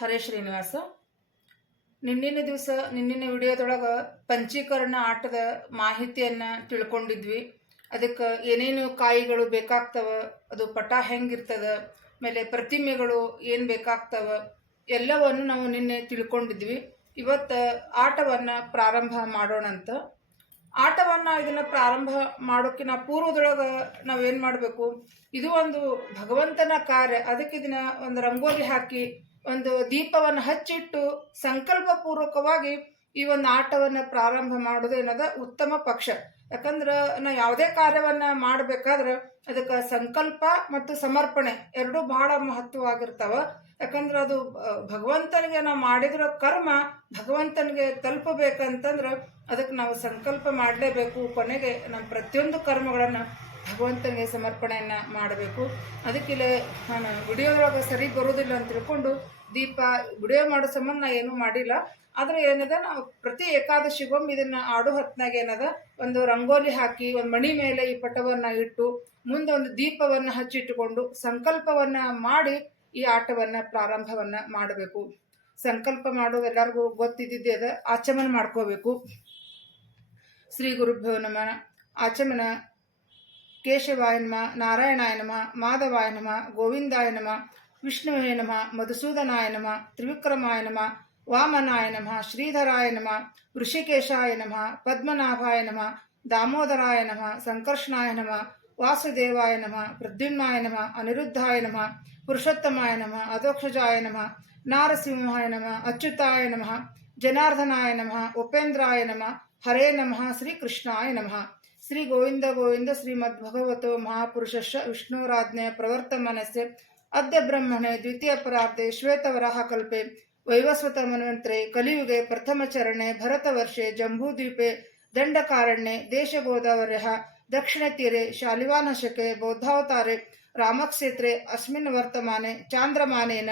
ಹರೇ ಶ್ರೀನಿವಾಸ. ನಿನ್ನಿನ ದಿವಸ, ನಿನ್ನಿನ ವಿಡಿಯೋದೊಳಗೆ ಪಂಚೀಕರಣ ಆಟದ ಮಾಹಿತಿಯನ್ನು ತಿಳ್ಕೊಂಡಿದ್ವಿ. ಅದಕ್ಕೆ ಏನೇನು ಕಾಯಿಗಳು ಬೇಕಾಗ್ತವೆ, ಅದು ಪಟ ಹೆಂಗಿರ್ತದೆ, ಆಮೇಲೆ ಪ್ರತಿಮೆಗಳು ಏನು ಬೇಕಾಗ್ತವೆ, ಎಲ್ಲವನ್ನು ನಾವು ನಿನ್ನೆ ತಿಳ್ಕೊಂಡಿದ್ವಿ. ಇವತ್ತು ಆಟವನ್ನು ಪ್ರಾರಂಭ ಮಾಡೋಣಂತ. ಆಟವನ್ನು ಇದನ್ನು ಪ್ರಾರಂಭ ಮಾಡೋಕ್ಕಿಂತ ಪೂರ್ವದೊಳಗೆ ನಾವೇನು ಮಾಡಬೇಕು? ಇದು ಒಂದು ಭಗವಂತನ ಕಾರ್ಯ. ಅದಕ್ಕೆ ಇದನ್ನ ಒಂದು ರಂಗೋಲಿ ಹಾಕಿ ಒಂದು ದೀಪವನ್ನು ಹಚ್ಚಿಟ್ಟು ಸಂಕಲ್ಪಪೂರ್ವಕವಾಗಿ ಈ ಒಂದು ಆಟವನ್ನು ಪ್ರಾರಂಭ ಮಾಡೋದು ಏನದ ಉತ್ತಮ ಪಕ್ಷ. ಯಾಕಂದ್ರೆ ನಾ ಯಾವುದೇ ಕಾರ್ಯವನ್ನು ಮಾಡಬೇಕಾದ್ರೆ ಅದಕ್ಕೆ ಸಂಕಲ್ಪ ಮತ್ತು ಸಮರ್ಪಣೆ ಎರಡೂ ಬಹಳ ಮಹತ್ವವಾಗಿರ್ತಾವ. ಯಾಕಂದ್ರೆ ಅದು ಭಗವಂತನಿಗೆ ನಾವು ಮಾಡಿದಿರೋ ಕರ್ಮ ಭಗವಂತನಿಗೆ ತಲುಪಬೇಕಂತಂದ್ರೆ ಅದಕ್ಕೆ ನಾವು ಸಂಕಲ್ಪ ಮಾಡಲೇಬೇಕು. ಕೊನೆಗೆ ನಮ್ಮ ಪ್ರತಿಯೊಂದು ಕರ್ಮಗಳನ್ನು ಭಗವಂತನಿಗೆ ಸಮರ್ಪಣೆಯನ್ನು ಮಾಡಬೇಕು. ಅದಕ್ಕಿಲ್ಲ ನಾನು ವಿಡಿಯೋದೊಳಗೆ ಸರಿ ಬರೋದಿಲ್ಲ ಅಂತ ತಿಳ್ಕೊಂಡು ದೀಪ ವಿಡಿಯೋ ಮಾಡೋ ಸಂಬಂಧ ನಾ ಏನೂ ಮಾಡಿಲ್ಲ. ಆದರೆ ಏನದ, ನಾವು ಪ್ರತಿ ಏಕಾದಶಿಗೊಮ್ಮೆ ಇದನ್ನು ಆಡೋ ಹೊತ್ನಾಗ ಏನದ, ಒಂದು ರಂಗೋಲಿ ಹಾಕಿ, ಒಂದು ಮಣಿ ಮೇಲೆ ಈ ಪಟವನ್ನು ಇಟ್ಟು, ಮುಂದೆ ಒಂದು ದೀಪವನ್ನು ಹಚ್ಚಿಟ್ಟುಕೊಂಡು ಸಂಕಲ್ಪವನ್ನು ಮಾಡಿ ಈ ಆಟವನ್ನು ಪ್ರಾರಂಭವನ್ನು ಮಾಡಬೇಕು. ಸಂಕಲ್ಪ ಮಾಡೋದು ಎಲ್ಲರಿಗೂ ಗೊತ್ತಿದ್ದಿದ್ದೇ ಅದ, ಆಚಮನ ಮಾಡ್ಕೋಬೇಕು. ಶ್ರೀ ಗುರುಭ್ಯೋ ನಮಃ. ಆಚಮನ ಕೇಶವಾಯ ನಮಃ ನಾರಾಯಣಾಯ ನಮಃ ಮಾಧವಾಯ ನಮಃ ಗೋವಿಂದಾಯ ನಮಃ ವಿಷ್ಣುವೇ ನಮಃ ಮಧುಸೂದನಾಯ ನಮಃ ತ್ರಿವಿಕ್ರಮಾಯ ನಮಃ ವಾಮನಾಯ ನಮಃ ಶ್ರೀಧರಾಯ ನಮಃ ಋಷಿಕೇಶಾಯ ನಮಃ ಪದ್ಮನಾಭಾಯ ನಮಃ ದಾಮೋದರಾಯ ನಮಃ ಸಂಕರ್ಷಣಾಯ ನಮಃ ವಾಸುದೇವಾಯ ನಮಃ ಪ್ರದ್ಯುಮ್ನಾಯ ನಮಃ ಅನಿರುದ್ಧಾಯ ನಮಃ ಪುರುಷೋತ್ತಮಾಯ ನಮಃ ಅಧೋಕ್ಷಜಾಯ ನಮಃ ನಾರಸಿಂಹಾಯ ನಮಃ ಅಚ್ಯುತಾಯ ನಮಃ ಜನಾರ್ದನಾಯ ನಮಃ ಉಪೇಂದ್ರಾಯ ನಮಃ ಹರೇ ನಮಃ ಶ್ರೀಕೃಷ್ಣಾಯ ನಮಃ ಶ್ರೀ ಗೋವಿಂದ ಗೋವಿಂದ ಶ್ರೀಮದ್ ಭಗವತೋ ಮಹಾಪುರುಷ ವಿಷ್ಣುರಾಜ್ಞೆ ಪ್ರವರ್ತಮಾನಸ್ಯ ಅದ್ಯ ಬ್ರಹ್ಮಣೆ ದ್ವಿತೀಯ ಪರಾರ್ಧೆ ಶ್ವೇತವರಾಹ ಕಲ್ಪೆ ವೈವಸ್ವತ ಮನ್ವಂತ್ರೆ ಕಲಿಯುಗೆ ಪ್ರಥಮ ಚರಣೆ ಭರತವರ್ಷೆ ಜಂಬೂದ್ವೀಪೆ ದಂಡಕಾರಣ್ಯೆ ದೇಶಗೋದಾವರ್ಯ ದಕ್ಷಿಣ ತೀರೆ ಶಾಲಿವಾನಶಕೆ ಬೌದ್ಧಾವತಾರೆ ರಾಮಕ್ಷೇತ್ರೆ ಅಸ್ಮಿನ್ ವರ್ತಮಾನೆ ಚಾಂದ್ರಮಾನೇನ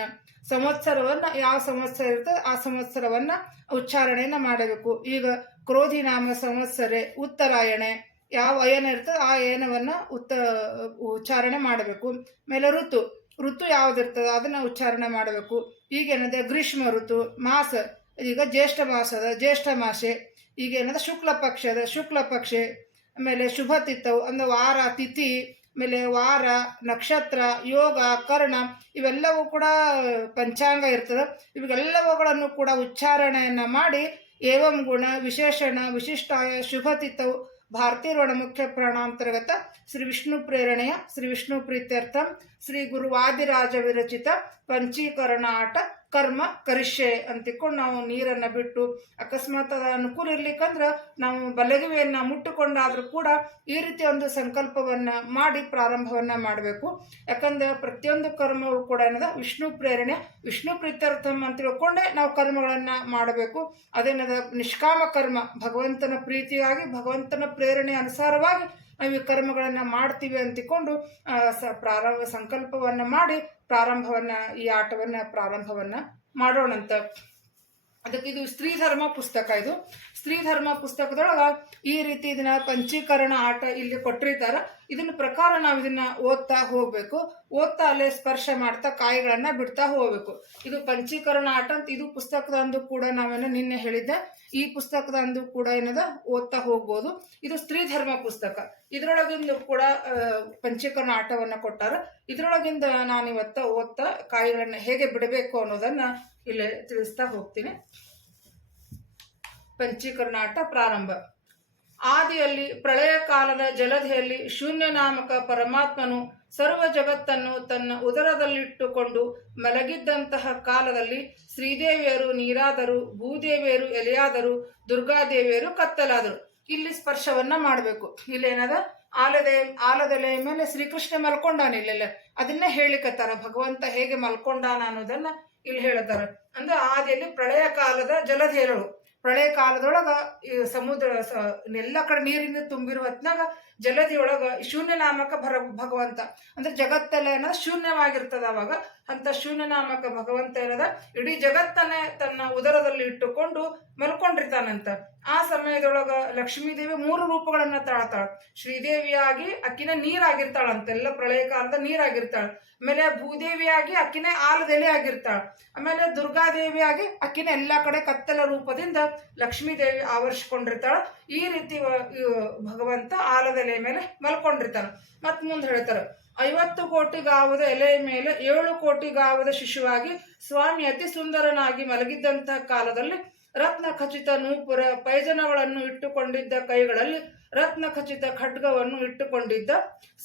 ಸಂವತ್ಸರವನ್ನ ಯಾವ ಸಂವತ್ಸರ ಇರ್ತದೆ ಆ ಸಂವತ್ಸರವನ್ನ ಉಚ್ಚಾರಣೆಯನ್ನು ಮಾಡಬೇಕು. ಈಗ ಕ್ರೋಧಿನಾಮ ಸಂವತ್ಸರೆ ಉತ್ತರಾಯಣೆ ಯಾವ ಅಯನ ಇರ್ತದೆ ಆ ಅಯನವನ್ನು ಉತ್ತ, ಉಚ್ಚಾರಣೆ ಮಾಡಬೇಕು. ಆಮೇಲೆ ಋತು ಋತು ಯಾವ್ದಿರ್ತದೆ ಅದನ್ನ ಉಚ್ಚಾರಣೆ ಮಾಡಬೇಕು. ಈಗೇನದೆ ಗ್ರೀಷ್ಮ ಋತು, ಮಾಸ, ಈಗ ಜ್ಯೇಷ್ಠ ಮಾಸದ, ಜ್ಯೇಷ್ಠ ಮಾಸೆ, ಈಗ ಏನದ ಶುಕ್ಲ ಪಕ್ಷದ, ಶುಕ್ಲ ಪಕ್ಷೆ, ಆಮೇಲೆ ಶುಭ ತಿಥವು ಅಂದ್ರೆ ವಾರ, ತಿಥಿ, ಆಮೇಲೆ ವಾರ, ನಕ್ಷತ್ರ, ಯೋಗ, ಕರ್ಣ, ಇವೆಲ್ಲವೂ ಕೂಡ ಪಂಚಾಂಗ ಇರ್ತದೆ. ಇವೆಲ್ಲವುಗಳನ್ನು ಕೂಡ ಉಚ್ಚಾರಣೆಯನ್ನ ಮಾಡಿ ಏವಂ ಗುಣ, ವಿಶೇಷಣ, ವಿಶಿಷ್ಟಾಯ, ಶುಭ ತಿಥವು ಭಾರತೀಯ ಮುಖ್ಯ ಪ್ರಾಣಾಂತರ್ಗತ ಶ್ರೀ ವಿಷ್ಣು ಪ್ರೇರಣೆಯ ಶ್ರೀ ವಿಷ್ಣು ಪ್ರೀತ್ಯರ್ಥ ಶ್ರೀ ಗುರುವಾದಿರಾಜ ವಿರಚಿತ ಪಂಚೀಕರಣ ಆಟ ಕರ್ಮ ಕರಿಷೆ ಅಂತಿಕೊಂಡು ನಾವು ನೀರನ್ನು ಬಿಟ್ಟು ಅಕಸ್ಮಾತ್ ಅದ ಅನುಕೂಲ ಇರ್ಲಿಕ್ಕಂದ್ರೆ ನಾವು ಬಲಗಿವೆಯನ್ನು ಮುಟ್ಟುಕೊಂಡಾದರೂ ಕೂಡ ಈ ರೀತಿ ಒಂದು ಸಂಕಲ್ಪವನ್ನ ಮಾಡಿ ಪ್ರಾರಂಭವನ್ನ ಮಾಡಬೇಕು. ಯಾಕಂದ್ರೆ ಪ್ರತಿಯೊಂದು ಕರ್ಮವು ಕೂಡ ಏನದ? ವಿಷ್ಣು ಪ್ರೇರಣೆ. ವಿಷ್ಣು ಪ್ರೀತ್ಯರ್ಥಂ ಅಂತ ತಿಳ್ಕೊಂಡೇ ನಾವು ಕರ್ಮಗಳನ್ನ ಮಾಡಬೇಕು. ಅದೇನದ? ನಿಷ್ಕಾಮ ಕರ್ಮ. ಭಗವಂತನ ಪ್ರೀತಿಯಾಗಿ ಭಗವಂತನ ಪ್ರೇರಣೆ ಅನುಸಾರವಾಗಿ ನಾವು ಈ ಕರ್ಮಗಳನ್ನು ಮಾಡ್ತೀವಿ ಅಂತಿಕೊಂಡು ಸ, ಪ್ರಾರಂಭ ಸಂಕಲ್ಪವನ್ನು ಮಾಡಿ, ಪ್ರಾರಂಭವನ್ನು, ಈ ಆಟವನ್ನು ಪ್ರಾರಂಭವನ್ನು ಮಾಡೋಣಂತ. ಅದಕ್ಕೆ ಇದು ಸ್ತ್ರೀ ಧರ್ಮ ಪುಸ್ತಕ ಇದು. ಸ್ತ್ರೀ ಧರ್ಮ ಪುಸ್ತಕದೊಳಗ ಈ ರೀತಿ ಇದನ್ನ ಪಂಚೀಕರಣ ಆಟ ಇಲ್ಲಿ ಕೊಟ್ಟಿರ್ತಾರ. ಇದನ್ನ ಪ್ರಕಾರ ನಾವು ಇದನ್ನ ಓದ್ತಾ ಹೋಗ್ಬೇಕು. ಓದ್ತಾ ಅಲ್ಲೇ ಸ್ಪರ್ಶ ಮಾಡ್ತಾ ಕಾಯಿಗಳನ್ನ ಬಿಡ್ತಾ ಹೋಗ್ಬೇಕು. ಇದು ಪಂಚೀಕರಣ ಆಟ ಅಂತ ಇದು ಪುಸ್ತಕದ ಅಂದು ಕೂಡ ನಾವೇನ ನಿನ್ನೆ ಹೇಳಿದ್ದೆ. ಈ ಪುಸ್ತಕದ ಅಂದು ಕೂಡ ಏನದ? ಓದ್ತಾ ಹೋಗ್ಬೋದು. ಇದು ಸ್ತ್ರೀ ಧರ್ಮ ಪುಸ್ತಕ. ಇದರೊಳಗಿಂದ ಕೂಡ ಪಂಚೀಕರಣ ಆಟವನ್ನ ಕೊಟ್ಟಾರ. ಇದರೊಳಗಿಂದ ನಾನು ಇವತ್ತ ಓದ್ತಾ ಕಾಯಿಗಳನ್ನ ಹೇಗೆ ಬಿಡಬೇಕು ಅನ್ನೋದನ್ನ ಇಲ್ಲಿ ತಿಳಿಸ್ತಾ ಹೋಗ್ತೀನಿ. ಪಂಚೀಕರಣ ಆಟ ಪ್ರಾರಂಭ. ಆದಿಯಲ್ಲಿ ಪ್ರಳಯ ಕಾಲದ ಜಲಧೆಯಲ್ಲಿ ಶೂನ್ಯ ನಾಮಕ ಪರಮಾತ್ಮನು ಸರ್ವ ಜಗತ್ತನ್ನು ತನ್ನ ಉದರದಲ್ಲಿಟ್ಟುಕೊಂಡು ಮಲಗಿದ್ದಂತಹ ಕಾಲದಲ್ಲಿ ಶ್ರೀದೇವಿಯರು ನೀರಾದರು, ಭೂದೇವಿಯರು ಎಲೆಯಾದರು, ದುರ್ಗಾದೇವಿಯರು ಕತ್ತಲಾದರು. ಇಲ್ಲಿ ಸ್ಪರ್ಶವನ್ನ ಮಾಡಬೇಕು. ಇಲ್ಲೇನದ ಆಲದೆ, ಆಲದೆಲೆ ಮೇಲೆ ಶ್ರೀಕೃಷ್ಣ ಮಲ್ಕೊಂಡಾನ ಇಲ್ಲೆಲ್ಲ. ಅದನ್ನ ಹೇಳಿಕತ್ತಾರ. ಭಗವಂತ ಹೇಗೆ ಮಲ್ಕೊಂಡಾನ ಅನ್ನೋದನ್ನ ಇಲ್ಲಿ ಹೇಳ್ತಾರ. ಅಂದ್ರೆ ಆದಿಯಲ್ಲಿ ಪ್ರಳಯ ಕಾಲದ ಜಲಧೇರಳು. ಪ್ರಳಯ ಕಾಲದೊಳಗ ಈ ಸಮುದ್ರ ಎಲ್ಲ ಕಡೆ ನೀರಿಂದ ತುಂಬಿರುವ ಹೊತ್ನಾಗ ಜಲದಿಯೊಳಗ ಶೂನ್ಯನಾಮಕ ಭರ ಭಗವಂತ. ಅಂದ್ರೆ ಜಗತ್ತಲೇನ ಶೂನ್ಯವಾಗಿರ್ತದ ಅವಾಗ ಅಂತ ಶೂನ್ಯನಾಮಕ ಭಗವಂತ ಏನದ? ಇಡೀ ಜಗತ್ತನ್ನೇ ತನ್ನ ಉದರದಲ್ಲಿ ಇಟ್ಟುಕೊಂಡು ಮಲ್ಕೊಂಡಿರ್ತಾನಂತ. ಆ ಸಮಯದೊಳಗ ಲಕ್ಷ್ಮೀದೇವಿ ಮೂರು ರೂಪಗಳನ್ನ ತಾಳ್ತಾಳ. ಶ್ರೀದೇವಿಯಾಗಿ ಅಕ್ಕಿನ ನೀರಾಗಿರ್ತಾಳಂತ. ಎಲ್ಲ ಪ್ರಳಯ ಕಾಲದ ನೀರಾಗಿರ್ತಾಳ. ಆಮೇಲೆ ಭೂದೇವಿಯಾಗಿ ಅಕ್ಕಿನ ಆಲದೆಲೆ ಆಗಿರ್ತಾಳ. ಆಮೇಲೆ ದುರ್ಗಾದೇವಿಯಾಗಿ ಅಕ್ಕಿನ ಎಲ್ಲಾ ಕಡೆ ಕತ್ತಲ ರೂಪದಿಂದ ಲಕ್ಷ್ಮೀದೇವಿ ಆವರಿಸ್ಕೊಂಡಿರ್ತಾಳ. ಈ ರೀತಿ ಭಗವಂತ ಆಲದೆಲೆ ಮೇಲೆ ಮಲ್ಕೊಂಡಿರ್ತಾನ. ಮತ್ ಮುಂದೆ ಹೇಳ್ತಾರ, ಐವತ್ತು ಕೋಟಿ ಗಾವದ ಎಲೆಯ ಮೇಲೆ ಏಳು ಕೋಟಿ ಗಾವದ ಶಿಶುವಾಗಿ ಸ್ವಾಮಿ ಅತಿ ಸುಂದರನಾಗಿ ಮಲಗಿದ್ದಂತಹ ಕಾಲದಲ್ಲಿ ರತ್ನ ಖಚಿತ ನೂಪುರ ಪೈಜನಗಳನ್ನು ಇಟ್ಟುಕೊಂಡಿದ್ದ ಕೈಗಳಲ್ಲಿ ರತ್ನ ಖಚಿತ ಖಡ್ಗವನ್ನು ಇಟ್ಟುಕೊಂಡಿದ್ದ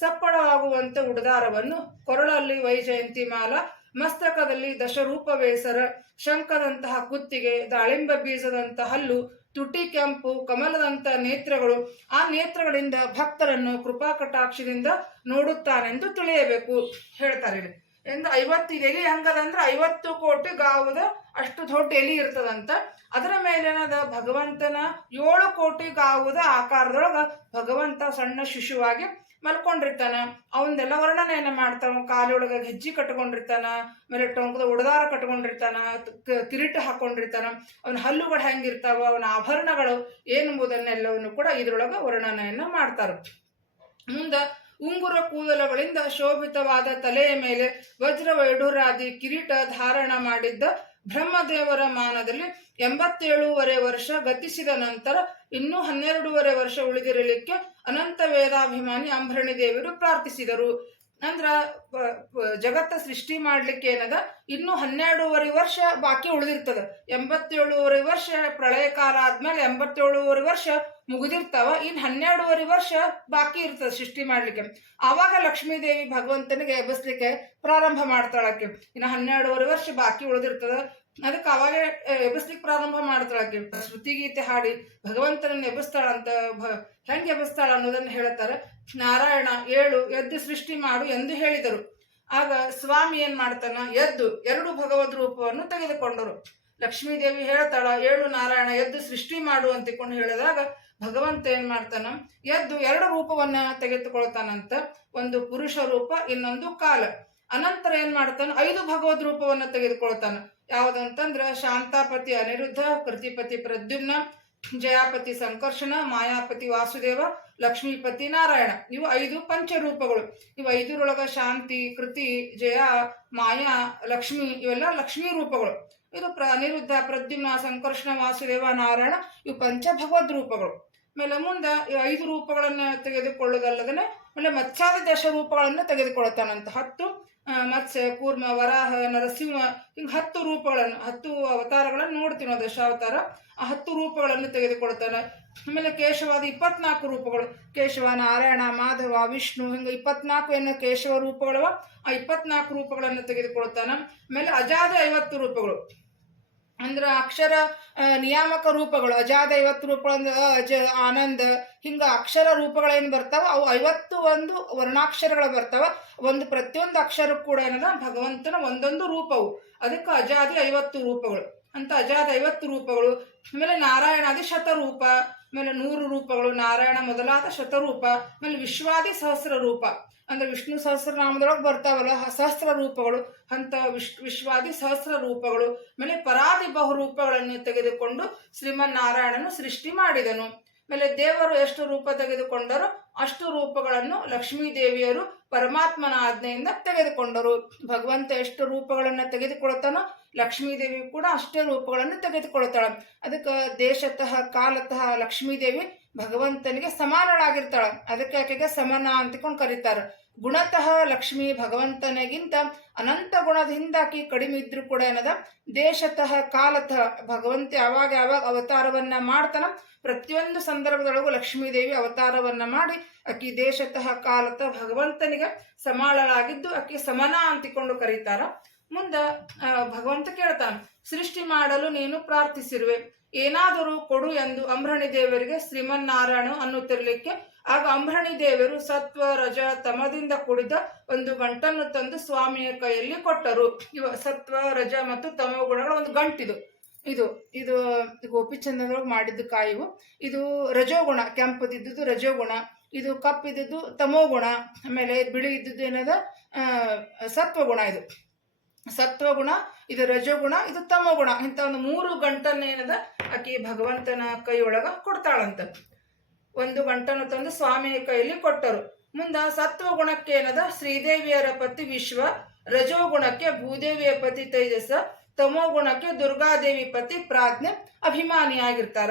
ಸಪ್ಪಳ ಆಗುವಂತ ಉಡದಾರವನ್ನು ಕೊರಳಲ್ಲಿ ವೈಜಯಂತಿ ಮಾಲ, ಮಸ್ತಕದಲ್ಲಿ ದಶರೂಪವೇಸರ ಶಂಖದಂತಹ ಕುತ್ತಿಗೆ, ದಾಳಿಂಬ ಬೀಜದಂತಹ ಹಲ್ಲು ತುಟಿ ಕೆಂಪು, ಕಮಲದಂತ ನೇತ್ರಗಳು ಆ ನೇತ್ರಗಳಿಂದ ಭಕ್ತರನ್ನು ಕೃಪಾ ಕಟಾಕ್ಷದಿಂದ ನೋಡುತ್ತಾನೆಂದು ತಿಳಿಯಬೇಕು ಹೇಳ್ತಾರೆ ಎಂದು ಐವತ್ತು ಎಲಿ ಹಂಗದಂದ್ರೆ ಐವತ್ತು ಕೋಟಿ ಗಾವದ ಅಷ್ಟು ದೊಡ್ಡ ಎಲಿ ಇರ್ತದಂತ. ಅದರ ಮೇಲೇನದ ಭಗವಂತನ ಏಳು ಕೋಟಿ ಗಾವುದ ಆಕಾರದೊಳಗ ಭಗವಂತ ಸಣ್ಣ ಶಿಶುವಾಗಿ ಮಲ್ಕೊಂಡಿರ್ತಾನ. ಅವನ್ನೆಲ್ಲ ವರ್ಣನೆಯನ್ನ ಮಾಡ್ತಾನ ಕಾಲೊಳಗ ಹೆಜ್ಜಿ ಕಟ್ಕೊಂಡಿರ್ತಾನ, ಆಮೇಲೆ ಟೊಂಕದ ಉಡದಾರ ಕಟ್ಕೊಂಡಿರ್ತಾನ ಕಿರೀಟ ಹಾಕೊಂಡಿರ್ತಾನ. ಅವನ ಹಲ್ಲುಗಳು ಹೆಂಗಿರ್ತಾವ, ಅವನ ಆಭರಣಗಳು ಏನೆಂಬುದನ್ನೆಲ್ಲವನ್ನು ಕೂಡ ಇದ್ರೊಳಗ ವರ್ಣನೆಯನ್ನ ಮಾಡ್ತಾರ. ಮುಂದ ಉಂಗುರ ಕೂದಲಗಳಿಂದ ಶೋಭಿತವಾದ ತಲೆಯ ಮೇಲೆ ವಜ್ರ ವೈಡೂರಾದಿ ಕಿರೀಟ ಧಾರಣ ಮಾಡಿದ್ದ ಬ್ರಹ್ಮದೇವರ ಮಾನದಲ್ಲಿ ಎಂಬತ್ತೇಳೂವರೆ ವರ್ಷ ಗತಿಸಿದ ನಂತರ ಇನ್ನೂ ಹನ್ನೆರಡೂವರೆ ವರ್ಷ ಉಳಿದಿರಲಿಕ್ಕೆ ಅನಂತ ವೇದಾಭಿಮಾನಿ ಅಂಬರಣಿ ದೇವರು ಪ್ರಾರ್ಥಿಸಿದರು. ಅಂದ್ರ ಜಗತ್ತ ಸೃಷ್ಟಿ ಮಾಡ್ಲಿಕ್ಕೆ ಏನದ? ಇನ್ನು ಹನ್ನೆರಡೂವರೆ ವರ್ಷ ಬಾಕಿ ಉಳಿದಿರ್ತದ. ಎಂಬತ್ತೇಳೂವರೆ ವರ್ಷ ಪ್ರಳಯ ಕಾಲ ಆದ್ಮೇಲೆ ಎಂಬತ್ತೇಳೂವರೆ ವರ್ಷ ಮುಗಿದಿರ್ತಾವ. ಇನ್ ಹನ್ನೆರಡೂವರೆ ವರ್ಷ ಬಾಕಿ ಇರ್ತದ ಸೃಷ್ಟಿ ಮಾಡ್ಲಿಕ್ಕೆ. ಆವಾಗ ಲಕ್ಷ್ಮೀದೇವಿ ಭಗವಂತನಿಗೆ ಎಬ್ಬಿಸ್ಲಿಕ್ಕೆ ಪ್ರಾರಂಭ ಮಾಡ್ತಾಳಕ್ಕೆ. ಇನ್ನು ಹನ್ನೆರಡೂವರೆ ವರ್ಷ ಬಾಕಿ ಉಳಿದಿರ್ತದ. ಅದಕ್ಕೆ ಅವಾಗ ಎಬ್ಬಿಸ್ಲಿಕ್ಕೆ ಪ್ರಾರಂಭ ಮಾಡ್ತಾಳೆ ಶ್ರುತಿ ಗೀತೆ ಹಾಡಿ, ಭಗವಂತನನ್ನ ಎಬ್ಬಿಸ್ತಾಳಂತ ಭ- ಹೆಂಗ್ ಎಬ್ಬಿಸ್ತಾಳ ಅನ್ನೋದನ್ನ ಹೇಳ್ತಾರೆ. ನಾರಾಯಣ, ಏಳು, ಎದ್ದು ಸೃಷ್ಟಿ ಮಾಡು ಎಂದು ಹೇಳಿದರು. ಆಗ ಸ್ವಾಮಿ ಏನ್ ಮಾಡ್ತಾನ? ಎದ್ದು ಎರಡು ಭಗವದ್ ರೂಪವನ್ನು ತೆಗೆದುಕೊಂಡರು. ಲಕ್ಷ್ಮೀದೇವಿ ಹೇಳ್ತಾಳ, ಏಳು ನಾರಾಯಣ, ಎದ್ದು ಸೃಷ್ಟಿ ಮಾಡು ಅಂತಿಕೊಂಡು ಹೇಳಿದಾಗ ಭಗವಂತ ಏನ್ ಮಾಡ್ತಾನ? ಎದ್ದು ಎರಡು ರೂಪವನ್ನ ತೆಗೆದುಕೊಳ್ತಾನಂತ. ಒಂದು ಪುರುಷ ರೂಪ, ಇನ್ನೊಂದು ಕಾಲ. ಅನಂತರ ಏನ್ ಮಾಡ್ತಾನೆ? ಐದು ಭಗವದ್ ರೂಪವನ್ನ ತೆಗೆದುಕೊಳ್ತಾನ. ಯಾವ್ದಂತಂದ್ರ ಶಾಂತಾಪತಿ ಅನಿರುದ್ಧ, ಕೃತಿಪತಿ ಪ್ರದ್ಯುಮ್ನ, ಜಯಾಪತಿ ಸಂಕರ್ಷಣ, ಮಾಯಾಪತಿ ವಾಸುದೇವ, ಲಕ್ಷ್ಮೀಪತಿ ನಾರಾಯಣ. ಇವು ಐದು ಪಂಚರೂಪಗಳು. ಇವು ಐದರೊಳಗ ಶಾಂತಿ, ಕೃತಿ, ಜಯ, ಮಾಯಾ, ಲಕ್ಷ್ಮಿ, ಇವೆಲ್ಲ ಲಕ್ಷ್ಮೀ ರೂಪಗಳು. ಇದು ಪ್ರ ಅನಿರುದ್ಧ, ಪ್ರದ್ಯುಮ್ನ, ಸಂಕರ್ಷಣ, ವಾಸುದೇವ, ನಾರಾಯಣ ಇವು ಪಂಚ ಭಗವದ್ ರೂಪಗಳು. ಆಮೇಲೆ ಮುಂದೆ ಐದು ರೂಪಗಳನ್ನು ತೆಗೆದುಕೊಳ್ಳುವುದಲ್ಲದೆ ಆಮೇಲೆ ಮತ್ಸಾದ ದಶ ರೂಪಗಳನ್ನು ತೆಗೆದುಕೊಳ್ಳುತ್ತಾನಂತ ಹತ್ತು ಮತ್ಸ್ಯ, ಕೂರ್ಮ, ವರಾಹ, ನರಸಿಂಹ, ಹಿಂಗ್ ಹತ್ತು ರೂಪಗಳನ್ನು, ಹತ್ತು ಅವತಾರಗಳನ್ನು ನೋಡ್ತೀವಿ ನಾವು ದಶಾವತಾರ. ಆ ಹತ್ತು ರೂಪಗಳನ್ನು ತೆಗೆದುಕೊಳ್ತಾನೆ. ಆಮೇಲೆ ಕೇಶವಾದ ಇಪ್ಪತ್ನಾಲ್ಕು ರೂಪಗಳು. ಕೇಶವ, ನಾರಾಯಣ, ಮಾಧವ, ವಿಷ್ಣು, ಹಿಂಗೆ ಇಪ್ಪತ್ನಾಲ್ಕು ಏನೋ ಕೇಶವ ರೂಪಗಳವ, ಆ ಇಪ್ಪತ್ನಾಲ್ಕು ರೂಪಗಳನ್ನು ತೆಗೆದುಕೊಳ್ತಾನ. ಆಮೇಲೆ ಅಜಾದ ಐವತ್ತು ರೂಪಗಳು. ಅಂದ್ರ ಅಕ್ಷರ ನಿಯಾಮಕ ರೂಪಗಳು, ಅಜಾದ ಐವತ್ತು ರೂಪಗಳು ಅಜ ಆನಂದ, ಹಿಂಗ ಅಕ್ಷರ ರೂಪಗಳೇನು ಬರ್ತಾವ? ಅವು ಐವತ್ತು ಒಂದು ವರ್ಣಾಕ್ಷರಗಳು ಬರ್ತಾವ. ಒಂದು ಪ್ರತಿಯೊಂದು ಅಕ್ಷರ ಕೂಡ ಏನದ? ಭಗವಂತನ ಒಂದೊಂದು ರೂಪವು. ಅದಕ್ಕೆ ಅಜಾದಿ ಐವತ್ತು ರೂಪಗಳು. ಅಂತ ಅಜಾದ ಐವತ್ತು ರೂಪಗಳು. ಆಮೇಲೆ ನಾರಾಯಣಾದಿ ಶತರೂಪ. ಆಮೇಲೆ ನೂರು ರೂಪಗಳು, ನಾರಾಯಣ ಮೊದಲಾದ ಶತರೂಪ, ಆಮೇಲೆ ವಿಶ್ವಾದಿ ಸಹಸ್ರ ರೂಪ. ಅಂದ್ರೆ ವಿಷ್ಣು ಸಹಸ್ರನಾಮದೊಳಗೆ ಬರ್ತಾವಲ್ಲ ಸಹಸ್ರ ರೂಪಗಳು ಅಂತ ವಿಶ್, ವಿಶ್ವಾದಿ ಸಹಸ್ರ ರೂಪಗಳು, ಆಮೇಲೆ ಪರಾದಿ ಬಹುರೂಪಗಳನ್ನು ತೆಗೆದುಕೊಂಡು ಶ್ರೀಮನ್ನಾರಾಯಣನು ಸೃಷ್ಟಿ ಮಾಡಿದನು. ಆಮೇಲೆ ದೇವರು ಎಷ್ಟು ರೂಪ ತೆಗೆದುಕೊಂಡರು ಅಷ್ಟು ರೂಪಗಳನ್ನು ಲಕ್ಷ್ಮೀ ದೇವಿಯರು ಪರಮಾತ್ಮನ ಆಜ್ಞೆಯಿಂದ ತೆಗೆದುಕೊಂಡರು. ಭಗವಂತ ಎಷ್ಟು ರೂಪಗಳನ್ನು ತೆಗೆದುಕೊಳ್ತಾನೋ ಲಕ್ಷ್ಮೀ ದೇವಿ ಕೂಡ ಅಷ್ಟೇ ರೂಪಗಳನ್ನು ತೆಗೆದುಕೊಳ್ತಾಳೆ ಅದಕ್ಕೆ ದೇಶತಃ, ಕಾಲತಃ ಲಕ್ಷ್ಮೀದೇವಿ ಭಗವಂತನಿಗೆ ಸಮಾನಳಾಗಿರ್ತಾಳೆ. ಅದಕ್ಕೆ ಆಕೆಗೆ ಸಮನ ಅಂತಕೊಂಡು ಕರೀತಾರೆ. ಗುಣತಃ ಲಕ್ಷ್ಮಿ ಭಗವಂತನಿಗಿಂತ ಅನಂತ ಗುಣದಿಂದ ಆಕಿ ಕಡಿಮೆ ಇದ್ರೂ ಕೂಡ ಏನದ? ದೇಶತಃ, ಕಾಲತಃ ಭಗವಂತ ಯಾವಾಗ ಯಾವಾಗ ಅವತಾರವನ್ನ ಮಾಡ್ತಾನ ಪ್ರತಿಯೊಂದು ಸಂದರ್ಭದೊಳಗೂ ಲಕ್ಷ್ಮೀದೇವಿ ಅವತಾರವನ್ನ ಮಾಡಿ ಆಕಿ ದೇಶತಃ, ಕಾಲತಃ ಭಗವಂತನಿಗೆ ಸಮಾಳಳಾಗಿದ್ದು ಆಕಿ ಸಮನ ಅಂತಿಕೊಂಡು ಕರೀತಾರ. ಮುಂದ ಭಗವಂತ ಕೇಳ್ತಾನೆ ಸೃಷ್ಟಿ ಮಾಡಲು ನೀನು ಪ್ರಾರ್ಥಿಸಿರುವೆ. ಏನಾದರೂ ಕೊಡು ಎಂದು ಅಂಬ್ರಣಿ ದೇವರಿಗೆ ಶ್ರೀಮನ್ನಾರಾಯಣ ಅನ್ನುತ್ತಿರಲಿಕ್ಕೆ, ಆಗ ಅಂಬ್ರಣಿ ದೇವರು ಸತ್ವ ರಜ ತಮದಿಂದ ಕೂಡಿದ ಒಂದು ಗಂಟನ್ನು ತಂದು ಸ್ವಾಮಿಯ ಕೈಯಲ್ಲಿ ಕೊಟ್ಟರು. ಇವ ಸತ್ವ ರಜ ಮತ್ತು ತಮ ಗುಣಗಳ ಒಂದು ಗಂಟಿದು. ಇದು ಇದು ಗೋಪಿಚಂದ್ರದೊಳಗೆ ಮಾಡಿದ್ದು ಕಾಯಿವು. ಇದು ರಜೋಗುಣ ಕೆಂಪದಿದ್ದುದು ರಜೋಗುಣ. ಇದು ಕಪ್ಪಿದ್ದು ತಮೋಗುಣ ಆಮೇಲೆ ಬಿಳಿ ಇದ್ದದ್ದು ಏನದ? ಸತ್ವ ಸತ್ವಗುಣ ಇದು. ಸತ್ವಗುಣ, ಇದು ರಜೋಗುಣ, ಇದು ತಮೋಗುಣ. ಇಂಥ ಒಂದು ಮೂರು ಗಂಟನ್ನ ಏನದ? ಆಕಿ ಭಗವಂತನ ಕೈಯೊಳಗ ಕೊಡ್ತಾಳಂತ. ಒಂದು ಗಂಟನ್ನು ತಂದು ಸ್ವಾಮಿಯ ಕೈಯಲ್ಲಿ ಕೊಟ್ಟರು. ಮುಂದ ಸತ್ವಗುಣಕ್ಕೆ ಏನದ? ಶ್ರೀದೇವಿಯರ ಪತಿ ವಿಶ್ವ, ರಜೋಗುಣಕ್ಕೆ ಭೂದೇವಿಯ ಪತಿ ತೇಜಸ್ಸ ತಮೋಗುಣಕ್ಕೆ ದುರ್ಗಾದೇವಿ ಪತಿ ಪ್ರಾಜ್ಞೆ ಅಭಿಮಾನಿಯಾಗಿರ್ತಾರ